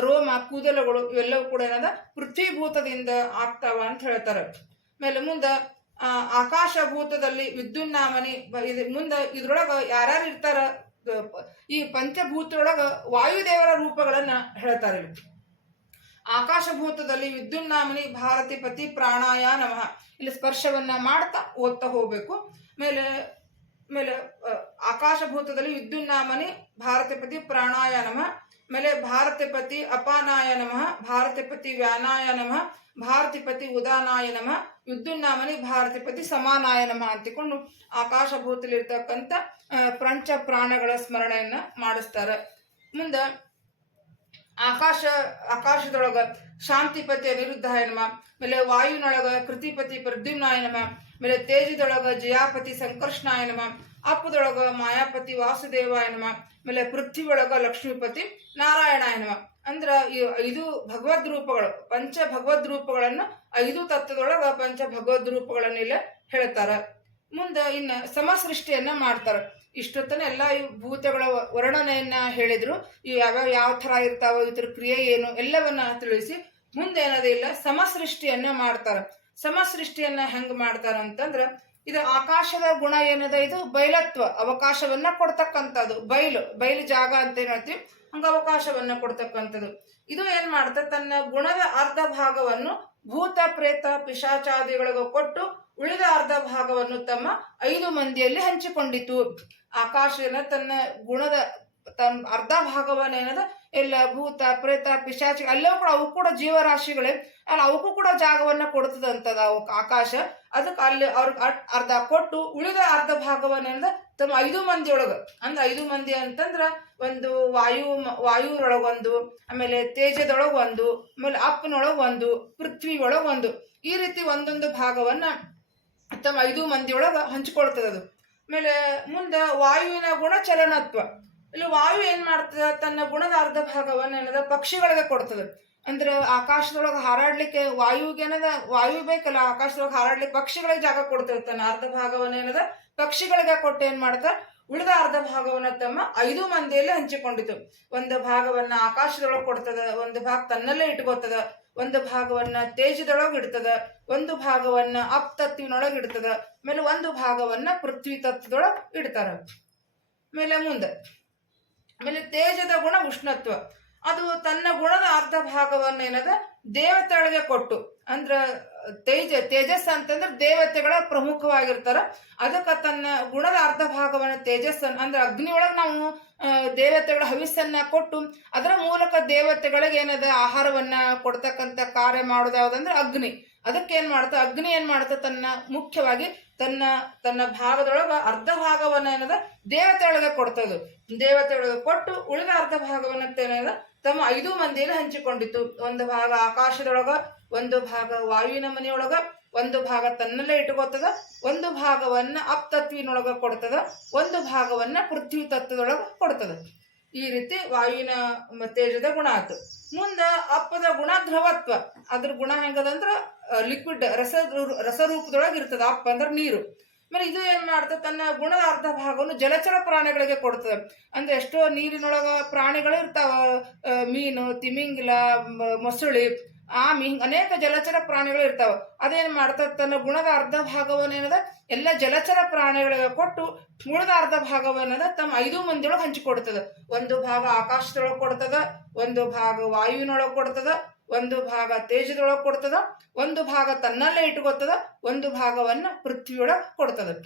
ರೋಮ ಕೂದಲುಗಳು ಇವೆಲ್ಲವೂ ಕೂಡ ಏನದ ಪೃಥ್ವಿಭೂತದಿಂದ ಆಗ್ತಾವ ಅಂತ ಹೇಳ್ತಾರೆ. ಆಮೇಲೆ ಮುಂದೆ ಆಕಾಶ ಆಕಾಶಭೂತದಲ್ಲಿ ವಿದ್ಯುನ್ನಾಮನಿ ಇದು ಮುಂದ ಇದ್ರೊಳಗ ಯಾರ್ಯಾರು ಇರ್ತಾರ? ಈ ಪಂಚಭೂತದೊಳಗ ವಾಯುದೇವರ ರೂಪಗಳನ್ನ ಹೇಳ್ತಾರೆ ಆಕಾಶಭೂತದಲ್ಲಿ ವಿದ್ಯುನ್ನಾಮನಿ ಭಾರತಿ ಪತಿ ಪ್ರಾಣಾಯ ನಮಃ. ಇಲ್ಲಿ ಸ್ಪರ್ಶವನ್ನ ಮಾಡ್ತಾ ಓದ್ತಾ ಹೋಗ್ಬೇಕು. ಮೇಲೆ ಆಮೇಲೆ ಅ, ಆಕಾಶಭೂತದಲ್ಲಿ ವಿದ್ಯುನ್ನಾಮನಿ, ಭಾರತಪತಿ ಪ್ರಾಣಾಯ ನಮಃ. ಆಮೇಲೆ ಭಾರತಪತಿ ಅಪಾನಾಯ ನಮಃ, ಭಾರತಪತಿ ವ್ಯಾನಾಯ ನಮಃ, ಭಾರತಿಪತಿ ಉದಾನಾಯ ನಮಃ, ವಿದ್ಯುನ್ನಾಮನಿ, ಭಾರತಿಪತಿ ಸಮಾನಾಯ ನಮಃ ಅಂತಿಕೊಂಡು ಆಕಾಶಭೂತಲಿರ್ತಕ್ಕಂಥ ಪ್ರಂಚ ಪ್ರಾಣಗಳ ಸ್ಮರಣೆಯನ್ನ ಮಾಡಿಸ್ತಾರೆ. ಮುಂದೆ ಆಕಾಶ, ಆಕಾಶದೊಳಗ ಶಾಂತಿಪತಿ ಅನಿರುದ್ಧ ನಮ ಆಮೇಲೆ ವಾಯುನೊಳಗ ಕೃತಿಪತಿ ಪ್ರದ್ಯುಮ್ನ ನಮ ಆಮೇಲೆ ತೇಜದೊಳಗ ಜಯಾಪತಿ ಸಂಕರ್ಷ್ಣ ನಮ, ಅಪ್ಪದೊಳಗ ಮಾಯಾಪತಿ ವಾಸುದೇವ ನಮ ಆಮೇಲೆ ಪೃಥ್ವಿ ಒಳಗ ಲಕ್ಷ್ಮೀಪತಿ ನಾರಾಯಣ ಎನ್ಮ ಅಂದ್ರ ಐದು ಭಗವದ್ ರೂಪಗಳು, ಪಂಚ ಭಗವದ್ ರೂಪಗಳನ್ನು, ಐದು ತತ್ವದೊಳಗ ಪಂಚ ಭಗವದ್ ರೂಪಗಳನ್ನ ಇಲ್ಲಿ ಹೇಳ್ತಾರ. ಮುಂದ ಇನ್ನ ಸಮಸೃಷ್ಟಿಯನ್ನ ಮಾಡ್ತಾರ. ಇಷ್ಟೊತ್ತನ ಎಲ್ಲ ಈ ಭೂತಗಳ ವರ್ಣನೆಯನ್ನ ಹೇಳಿದ್ರು. ಇವು ಯಾವ್ಯಾವ ಯಾವ ಥರ ಇರ್ತಾವ ಇದ್ರ ಕ್ರಿಯೆ ಏನು, ಎಲ್ಲವನ್ನ ತಿಳಿಸಿ ಮುಂದೆ ಏನದಿಲ್ಲ ಸಮಸೃಷ್ಟಿಯನ್ನ ಮಾಡ್ತಾರ. ಸಮಸೃಷ್ಟಿಯನ್ನ ಹೆಂಗ್ ಮಾಡ್ತಾರ ಅಂತಂದ್ರ, ಇದು ಆಕಾಶದ ಗುಣ ಏನದ, ಇದು ಬಯಲತ್ವ. ಅವಕಾಶವನ್ನ ಕೊಡ್ತಕ್ಕಂಥದ್ದು. ಬಯಲು ಬಯಲು ಜಾಗ ಅಂತ ಏನ್ ಹೇಳ್ತೀವಿ? ಹಂಗ ಅವಕಾಶವನ್ನ ಕೊಡ್ತಕ್ಕಂಥದ್ದು. ಇದು ಏನ್ ಮಾಡ್ತ, ತನ್ನ ಗುಣದ ಅರ್ಧ ಭಾಗವನ್ನು ಭೂತ, ಪ್ರೇತ, ಪಿಶಾಚಾದಿಗಳಿಗೂ ಕೊಟ್ಟು ಉಳಿದ ಅರ್ಧ ಭಾಗವನ್ನು ತಮ್ಮ ಐದು ಮಂದಿಯಲ್ಲಿ ಹಂಚಿಕೊಂಡಿತು. ಆಕಾಶನ ತನ್ನ ಗುಣದ ತನ್ನ ಅರ್ಧ ಭಾಗವನ್ನ ಏನದ? ಎಲ್ಲ ಭೂತ, ಪ್ರೇತ, ಪಿಶಾಚಿ ಅಲ್ಲೂ ಕೂಡ ಅವು ಕೂಡ ಜೀವರಾಶಿಗಳೇ. ಅಲ್ಲ, ಅವಕ್ಕೂ ಕೂಡ ಜಾಗವನ್ನ ಕೊಡ್ತದಂತದ ಆಕಾಶ. ಅದಕ್ಕೆ ಅಲ್ಲಿ ಅವ್ರಿಗೆ ಅರ್ಧ ಕೊಟ್ಟು ಉಳಿದ ಅರ್ಧ ಭಾಗವನ್ನ ಏನದ? ತಮ್ಮ ಐದು ಮಂದಿಯೊಳಗ. ಅಂದ್ರ ಐದು ಮಂದಿ ಅಂತಂದ್ರ ಒಂದು ವಾಯು ವಾಯುರೊಳಗ ಒಂದು ಆಮೇಲೆ ತೇಜದೊಳಗ ಒಂದು ಆಮೇಲೆ ಅಪ್ಪನೊಳಗ ಒಂದು ಪೃಥ್ವಿ ಒಳಗೊಂದು ಈ ರೀತಿ ಒಂದೊಂದು ಭಾಗವನ್ನ ತಮ್ಮ ಐದು ಮಂದಿಯೊಳಗ ಹಂಚ್ಕೊಳ್ತದದು. ಆಮೇಲೆ ಮುಂದೆ ವಾಯುವಿನ ಗುಣ ಚಲನತ್ವ ಇಲ್ಲಿ ವಾಯು ಏನ್ ಮಾಡ್ತದೆ? ತನ್ನ ಗುಣದ ಅರ್ಧ ಭಾಗವನ್ನ ಏನದ? ಪಕ್ಷಿಗಳಿಗೆ ಕೊಡ್ತದೆ. ಅಂದ್ರೆ ಆಕಾಶದೊಳಗೆ ಹಾರಾಡ್ಲಿಕ್ಕೆ ವಾಯುವಿಗೆ ಏನದ? ವಾಯು ಬೇಕಲ್ಲ, ಆಕಾಶದೊಳಗೆ ಹಾರಾಡ್ಲಿಕ್ಕೆ ಪಕ್ಷಿಗಳಿಗೆ ಜಾಗ ಕೊಡ್ತದೆ. ತನ್ನ ಅರ್ಧ ಭಾಗವನ್ನ ಏನದ? ಪಕ್ಷಿಗಳಿಗೆ ಕೊಟ್ಟು ಏನ್ ಮಾಡ್ತಾರೆ ಉಳಿದ ಅರ್ಧ ಭಾಗವನ್ನ ತಮ್ಮ ಐದು ಮಂದಿಯಲ್ಲಿ ಹಂಚಿಕೊಂಡಿತು. ಒಂದು ಭಾಗವನ್ನ ಆಕಾಶದೊಳಗೆ ಕೊಡ್ತದ, ಒಂದು ಭಾಗ ತನ್ನಲ್ಲೇ ಇಟ್ಕೋತದ. ಒಂದು ಭಾಗವನ್ನ ತೇಜದೊಳಗೆ ಇಡ್ತದ ಒಂದು ಭಾಗವನ್ನ ಅಪ್ ತತ್ವಿನೊಳಗೆ ಇಡ್ತದ ಆಮೇಲೆ ಒಂದು ಭಾಗವನ್ನ ಪೃಥ್ವಿ ತತ್ವದೊಳಗೆ ಇಡ್ತಾರ ಆಮೇಲೆ ಮುಂದೆ ಆಮೇಲೆ ತೇಜದ ಗುಣ ಉಷ್ಣತ್ವ. ಅದು ತನ್ನ ಗುಣದ ಅರ್ಧ ಭಾಗವನ್ನ ಏನದ? ದೇವತೆಗಳಿಗೆ ಕೊಟ್ಟು, ಅಂದ್ರ ತೇಜ ತೇಜಸ್ ಅಂತಂದ್ರೆ ದೇವತೆಗಳ ಪ್ರಮುಖವಾಗಿರ್ತಾರ. ಅದಕ್ಕೆ ತನ್ನ ಗುಣದ ಅರ್ಧ ಭಾಗವನ್ನ ತೇಜಸ್ ಅಂದ್ರೆ ಅಗ್ನಿಯೊಳಗೆ ನಾವು ದೇವತೆಗಳ ಹವಿಸ್ಸನ್ನ ಕೊಟ್ಟು ಅದರ ಮೂಲಕ ದೇವತೆಗಳಿಗೆ ಏನದ ಆಹಾರವನ್ನ ಕೊಡ್ತಕ್ಕಂಥ ಕಾರ್ಯ ಮಾಡೋದು ಅಗ್ನಿ. ಅದಕ್ಕೆ ಏನ್ ಮಾಡ್ತ, ಅಗ್ನಿ ಏನ್ ಮಾಡ್ತ ತನ್ನ ಮುಖ್ಯವಾಗಿ ತನ್ನ ತನ್ನ ಭಾಗದೊಳಗ ಅರ್ಧ ಭಾಗವನ್ನ ಏನದ ದೇವತೆಗಳಿಗೆ ಕೊಡ್ತದು ದೇವತೆಗಳಿಗೆ ಕೊಟ್ಟು ಉಳಿದ ಅರ್ಧ ಭಾಗವನ್ನ ಏನದ ತಮ್ಮ ಐದು ಮಂದಿಯಲ್ಲಿ ಹಂಚಿಕೊಂಡಿತ್ತು. ಒಂದು ಭಾಗ ಆಕಾಶದೊಳಗ, ಒಂದು ಭಾಗ ವಾಯುವಿನ ಮನೆಯೊಳಗ ಒಂದು ಭಾಗ ತನ್ನಲ್ಲೇ ಇಟ್ಕೋತದ ಒಂದು ಭಾಗವನ್ನ ಅಪ್ ತತ್ವಿನೊಳಗ ಕೊಡ್ತದ, ಒಂದು ಭಾಗವನ್ನ ಪೃಥ್ವಿ ತತ್ವದೊಳಗೆ ಕೊಡ್ತದ. ಈ ರೀತಿ ವಾಯುವಿನ ತೇಜದ ಗುಣ ಆತು. ಮುಂದ ಅಪ್ಪದ ಗುಣ ದ್ರವತ್ವ. ಅದ್ರ ಗುಣ ಹೆಂಗದಂದ್ರೆ ಲಿಕ್ವಿಡ್ ರಸ ರಸರೂಪದೊಳಗೆ ಇರ್ತದ ಅಪ್ಪ ಅಂದ್ರೆ ನೀರು. ಆಮೇಲೆ ಇದು ಏನು ಮಾಡ್ತದೆ, ತನ್ನ ಗುಣದ ಅರ್ಧ ಭಾಗವನ್ನು ಜಲಚರ ಪ್ರಾಣಿಗಳಿಗೆ ಕೊಡ್ತದೆ. ಅಂದ್ರೆ ಎಷ್ಟೋ ನೀರಿನೊಳಗ ಪ್ರಾಣಿಗಳು ಇರ್ತಾವ ಮೀನು, ತಿಮಿಂಗಿಲ ಮೊಸಳಿ ಆಮಿ ಹಿಂಗೆ ಅನೇಕ ಜಲಚರ ಪ್ರಾಣಿಗಳು ಇರ್ತಾವ. ಅದೇನ್ ಮಾಡ್ತದ? ತನ್ನ ಗುಣದ ಅರ್ಧ ಭಾಗವನ್ನೇನದ ಎಲ್ಲ ಜಲಚರ ಪ್ರಾಣಿಗಳಿಗೆ ಕೊಟ್ಟು ಉಳಿದ ಅರ್ಧ ಭಾಗವನ್ನದ ತಮ್ಮ ಐದು ಮಂದಿಯೊಳಗೆ ಹಂಚಿಕೊಡ್ತದ. ಒಂದು ಭಾಗ ಆಕಾಶದೊಳಗೆ ಕೊಡ್ತದ, ಒಂದು ಭಾಗ ವಾಯುವಿನೊಳಗೆ ಕೊಡ್ತದ, ಒಂದು ಭಾಗ ತೇಜದೊಳಗೆ ಕೊಡ್ತದ, ಒಂದು ಭಾಗ ತನ್ನಲ್ಲೇ ಇಟ್ಕೋತದ, ಒಂದು ಭಾಗವನ್ನ ಪೃಥ್ವಿಯೊಳಗೆ ಕೊಡ್ತದ.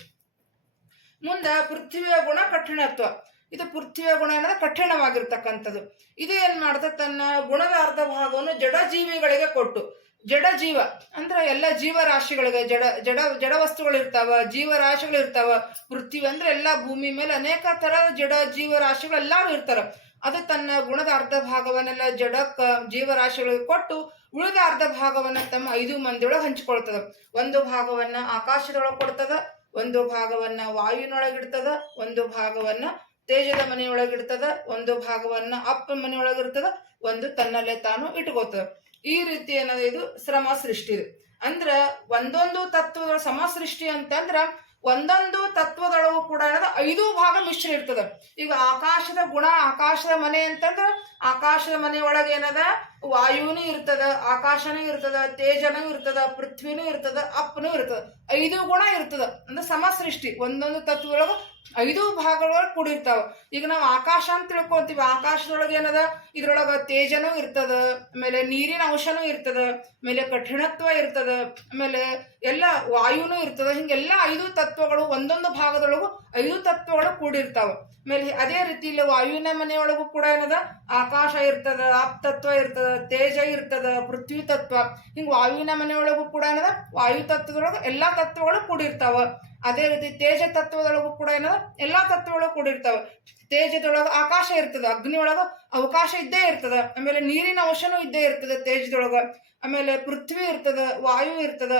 ಮುಂದ ಪೃಥ್ವಿಯ ಗುಣ ಕಠಿಣತ್ವ ಇದು ಪೃಥ್ವಿಯ ಗುಣ ಏನಂದ್ರೆ ಕಠಿಣವಾಗಿರ್ತಕ್ಕಂಥದ್ದು. ಇದು ಏನ್ ಮಾಡ್ತದೆ ತನ್ನ ಗುಣದ ಅರ್ಧ ಭಾಗವನ್ನು ಜಡ ಜೀವಿಗಳಿಗೆ ಕೊಟ್ಟು ಜಡ ಜೀವ ಅಂದ್ರೆ ಎಲ್ಲ ಜೀವರಾಶಿಗಳಿಗೆ, ಜಡ ಜಡ ಜಡ ವಸ್ತುಗಳು ಇರ್ತಾವ ಜೀವರಾಶಿಗಳು ಇರ್ತಾವ ಪೃಥ್ವಿ ಅಂದ್ರೆ ಎಲ್ಲ ಭೂಮಿ ಮೇಲೆ ಅನೇಕ ತರ ಜಡ ಜೀವರಾಶಿಗಳು ಎಲ್ಲಾರು ಇರ್ತಾರ. ಅದು ತನ್ನ ಗುಣದ ಅರ್ಧ ಭಾಗವನ್ನೆಲ್ಲ ಜಡಕ್ಕ ಜೀವರಾಶಿಗಳಿಗೆ ಕೊಟ್ಟು, ಉಳಿದ ಅರ್ಧ ಭಾಗವನ್ನ ತಮ್ಮ ಐದು ಮಂದಿಯೊಳಗೆ ಹಂಚಿಕೊಳ್ತದ. ಒಂದು ಭಾಗವನ್ನ ಆಕಾಶದೊಳಗೆ ಕೊಡ್ತದ, ಒಂದು ಭಾಗವನ್ನ ವಾಯುವಿನೊಳಗಿಡ್ತದ ಒಂದು ಭಾಗವನ್ನ ತೇಜದ ಮನೆಯೊಳಗಿಡ್ತದ, ಒಂದು ಭಾಗವನ್ನ ಅಪ್ಪ ಮನೆಯೊಳಗಿರ್ತದ ಒಂದು ತನ್ನಲ್ಲೇ ತಾನು ಇಟ್ಕೋತದ. ಈ ರೀತಿ ಏನದ ಇದು? ಶ್ರಮ ಸೃಷ್ಟಿ ಇದು. ಅಂದ್ರ ಒಂದೊಂದು ತತ್ವದ ಸಮ ಸೃಷ್ಟಿ ಅಂತಂದ್ರ ಒಂದೊಂದು ತತ್ವದೊಳಗೂ ಕೂಡ ಏನದ? ಐದು ಭಾಗ ಮಿಶ್ರ ಇರ್ತದ ಈಗ ಆಕಾಶದ ಗುಣ, ಆಕಾಶದ ಮನೆ ಅಂತಂದ್ರ ಆಕಾಶದ ಮನೆಯೊಳಗೆ ಏನದ? ವಾಯುನು ಇರ್ತದ, ಆಕಾಶನೂ ಇರ್ತದ, ತೇಜನೂ ಇರ್ತದ, ಪೃಥ್ವಿನೂ ಇರ್ತದ, ಅಪ್ಪನೂ ಇರ್ತದ. ಐದು ಗುಣ ಇರ್ತದ. ಅಂದ್ರೆ ಸಮ ಸೃಷ್ಟಿ. ಒಂದೊಂದು ತತ್ವದೊಳಗ ಐದು ಭಾಗಗಳೊಳಗೆ ಕೂಡಿರ್ತಾವ. ಈಗ ನಾವು ಆಕಾಶ ಅಂತ ತಿಳ್ಕೊಂತೀವಿ. ಆಕಾಶದೊಳಗೆ ಏನದ? ಇದ್ರೊಳಗ ತೇಜನೂ ಇರ್ತದ, ಆಮೇಲೆ ನೀರಿನ ಅಂಶನೂ ಇರ್ತದ, ಆಮೇಲೆ ಕಠಿಣತ್ವ ಇರ್ತದ, ಆಮೇಲೆ ಎಲ್ಲ ವಾಯುನೂ ಇರ್ತದ. ಹಿಂಗೆಲ್ಲ ಐದು ತತ್ವಗಳು ಒಂದೊಂದು ಭಾಗದೊಳಗೂ ಐದು ತತ್ವಗಳು ಕೂಡಿರ್ತಾವ. ಆಮೇಲೆ ಅದೇ ರೀತಿ ಇಲ್ಲಿ ವಾಯುವಿನ ಮನೆಯೊಳಗೂ ಕೂಡ ಏನದ? ಆಕಾಶ ಇರ್ತದ ತತ್ವ ಇರ್ತದ, ತೇಜ ಇರ್ತದ, ಪೃಥ್ವಿ ತತ್ವ. ಹಿಂಗೆ ವಾಯುವಿನ ಮನೆಯೊಳಗೂ ಕೂಡ ಏನದ? ವಾಯು ತತ್ವದೊಳಗೆ ಎಲ್ಲಾ ತತ್ವಗಳು ಕೂಡಿರ್ತಾವ. ಅದೇ ರೀತಿ ತೇಜ ತತ್ವದೊಳಗೂ ಕೂಡ ಏನದ ಎಲ್ಲಾ ತತ್ವಗಳು ಕೂಡಿರ್ತಾವ ತೇಜದೊಳಗ ಆಕಾಶ ಇರ್ತದ, ಅಗ್ನಿಯೊಳಗ ಅವಕಾಶ ಇದ್ದೇ ಇರ್ತದ, ಆಮೇಲೆ ನೀರಿನ ಅಂಶನೂ ಇದ್ದೇ ಇರ್ತದ ತೇಜದೊಳಗ. ಆಮೇಲೆ ಪೃಥ್ವಿ ಇರ್ತದ, ವಾಯು ಇರ್ತದ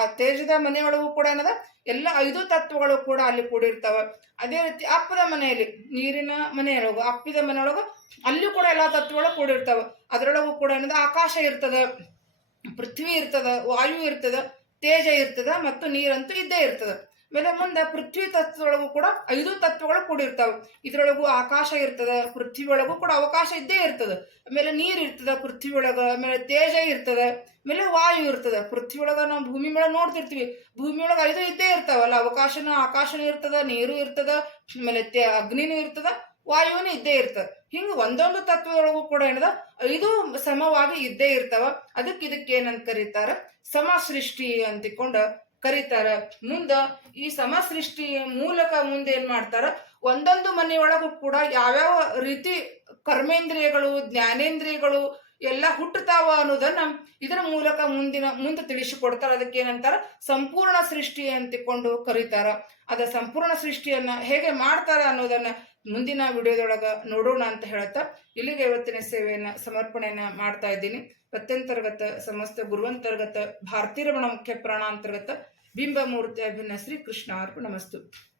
ಆ ತೇಜದ ಮನೆಯೊಳಗೂ ಕೂಡ ಏನದ, ಎಲ್ಲ ಐದು ತತ್ವಗಳು ಕೂಡ ಅಲ್ಲಿ ಕೂಡಿರ್ತಾವ. ಅದೇ ರೀತಿ ಅಪ್ಪದ ಮನೆಯಲ್ಲಿ, ನೀರಿನ ಮನೆಯೊಳಗು, ಅಪ್ಪಿದ ಮನೆಯೊಳಗ ಅಲ್ಲಿ ಕೂಡ ಎಲ್ಲಾ ತತ್ವಗಳು ಕೂಡಿರ್ತಾವ. ಅದರೊಳಗೂ ಕೂಡ ಏನದ, ಆಕಾಶ ಇರ್ತದ, ಪೃಥ್ವಿ ಇರ್ತದ, ವಾಯು ಇರ್ತದ ತೇಜ ಇರ್ತದ ಮತ್ತು ನೀರಂತೂ ಇದ್ದೇ ಇರ್ತದ. ಆಮೇಲೆ ಮುಂದೆ ಪೃಥ್ವಿ ತತ್ವದೊಳಗೂ ಕೂಡ ಐದು ತತ್ವಗಳು ಕೂಡಿರ್ತಾವ. ಇದ್ರೊಳಗೂ ಆಕಾಶ ಇರ್ತದ ಪೃಥ್ವಿ ಒಳಗೂ ಕೂಡ ಅವಕಾಶ ಇದ್ದೇ ಇರ್ತದ. ಆಮೇಲೆ ನೀರು ಇರ್ತದ ಪೃಥ್ವಿ ಒಳಗ ಆಮೇಲೆ ತೇಜ ಇರ್ತದ ಆಮೇಲೆ ವಾಯು ಇರ್ತದ. ಪೃಥ್ವಿ ಒಳಗ ನಾವು ಭೂಮಿ ಮೇಲೆ ನೋಡ್ತಿರ್ತೀವಿ. ಭೂಮಿ ಒಳಗ ಐದು ಇದ್ದೇ ಇರ್ತಾವಲ್ಲ, ಅವಕಾಶನ ಆಕಾಶನೂ ಇರ್ತದ, ನೀರು ಇರ್ತದ ಆಮೇಲೆ ಅಗ್ನಿನೂ ಇರ್ತದ ವಾಯುವಿನ ಇದ್ದೇ ಇರ್ತದೆ. ಹಿಂಗ ಒಂದೊಂದು ತತ್ವದೊಳಗೂ ಕೂಡ ಏನದ? ಇದು ಸಮವಾಗಿ ಇದ್ದೇ ಇರ್ತಾವ. ಅದಕ್ಕೆ ಇದಕ್ಕೆ ಏನಂತ ಕರೀತಾರ? ಸಮ ಸೃಷ್ಟಿ ಅಂತಿಕೊಂಡ ಕರೀತಾರ. ಮುಂದ ಈ ಸಮ ಸೃಷ್ಟಿ ಮೂಲಕ ಮುಂದೆ ಏನ್ ಮಾಡ್ತಾರ? ಒಂದೊಂದು ಮನೆಯೊಳಗೂ ಕೂಡ ಯಾವ್ಯಾವ ರೀತಿ ಕರ್ಮೇಂದ್ರಿಯಗಳು, ಜ್ಞಾನೇಂದ್ರಿಯಗಳು ಎಲ್ಲ ಹುಟ್ಟುತ್ತಾವ ಅನ್ನೋದನ್ನ ಇದರ ಮೂಲಕ ಮುಂದಿನ, ಮುಂದೆ ತಿಳಿಸಿಕೊಡ್ತಾರ. ಅದಕ್ಕೆ ಏನಂತಾರ? ಸಂಪೂರ್ಣ ಸೃಷ್ಟಿ ಅಂತಿಕೊಂಡು ಕರೀತಾರ. ಅದ ಸಂಪೂರ್ಣ ಸೃಷ್ಟಿಯನ್ನ ಹೇಗೆ ಮಾಡ್ತಾರ ಅನ್ನೋದನ್ನ ಮುಂದಿನ ವಿಡಿಯೋದೊಳಗ ನೋಡೋಣ ಅಂತ ಹೇಳ್ತಾ ಇಲ್ಲಿಗೆ ಇವತ್ತಿನ ಸೇವೆಯನ್ನ ಸಮರ್ಪಣೆಯನ್ನ ಮಾಡ್ತಾ ಇದ್ದೀನಿ. ಪ್ರತ್ಯಂತರ್ಗತ ಸಮಸ್ತ ಗುರುವಂತರ್ಗತ ಭಾರತೀರಮಣ ಮುಖ್ಯ ಪ್ರಾಣ ಮುಖ್ಯ ಪ್ರಾಣಾಂತರ್ಗತ, ಬಿಂಬಮೂರ್ತಿ ಅಭಿನ್ನ ಶ್ರೀ ಕೃಷ್ಣ ಅರ್ಪಣ ನಮಸ್ತು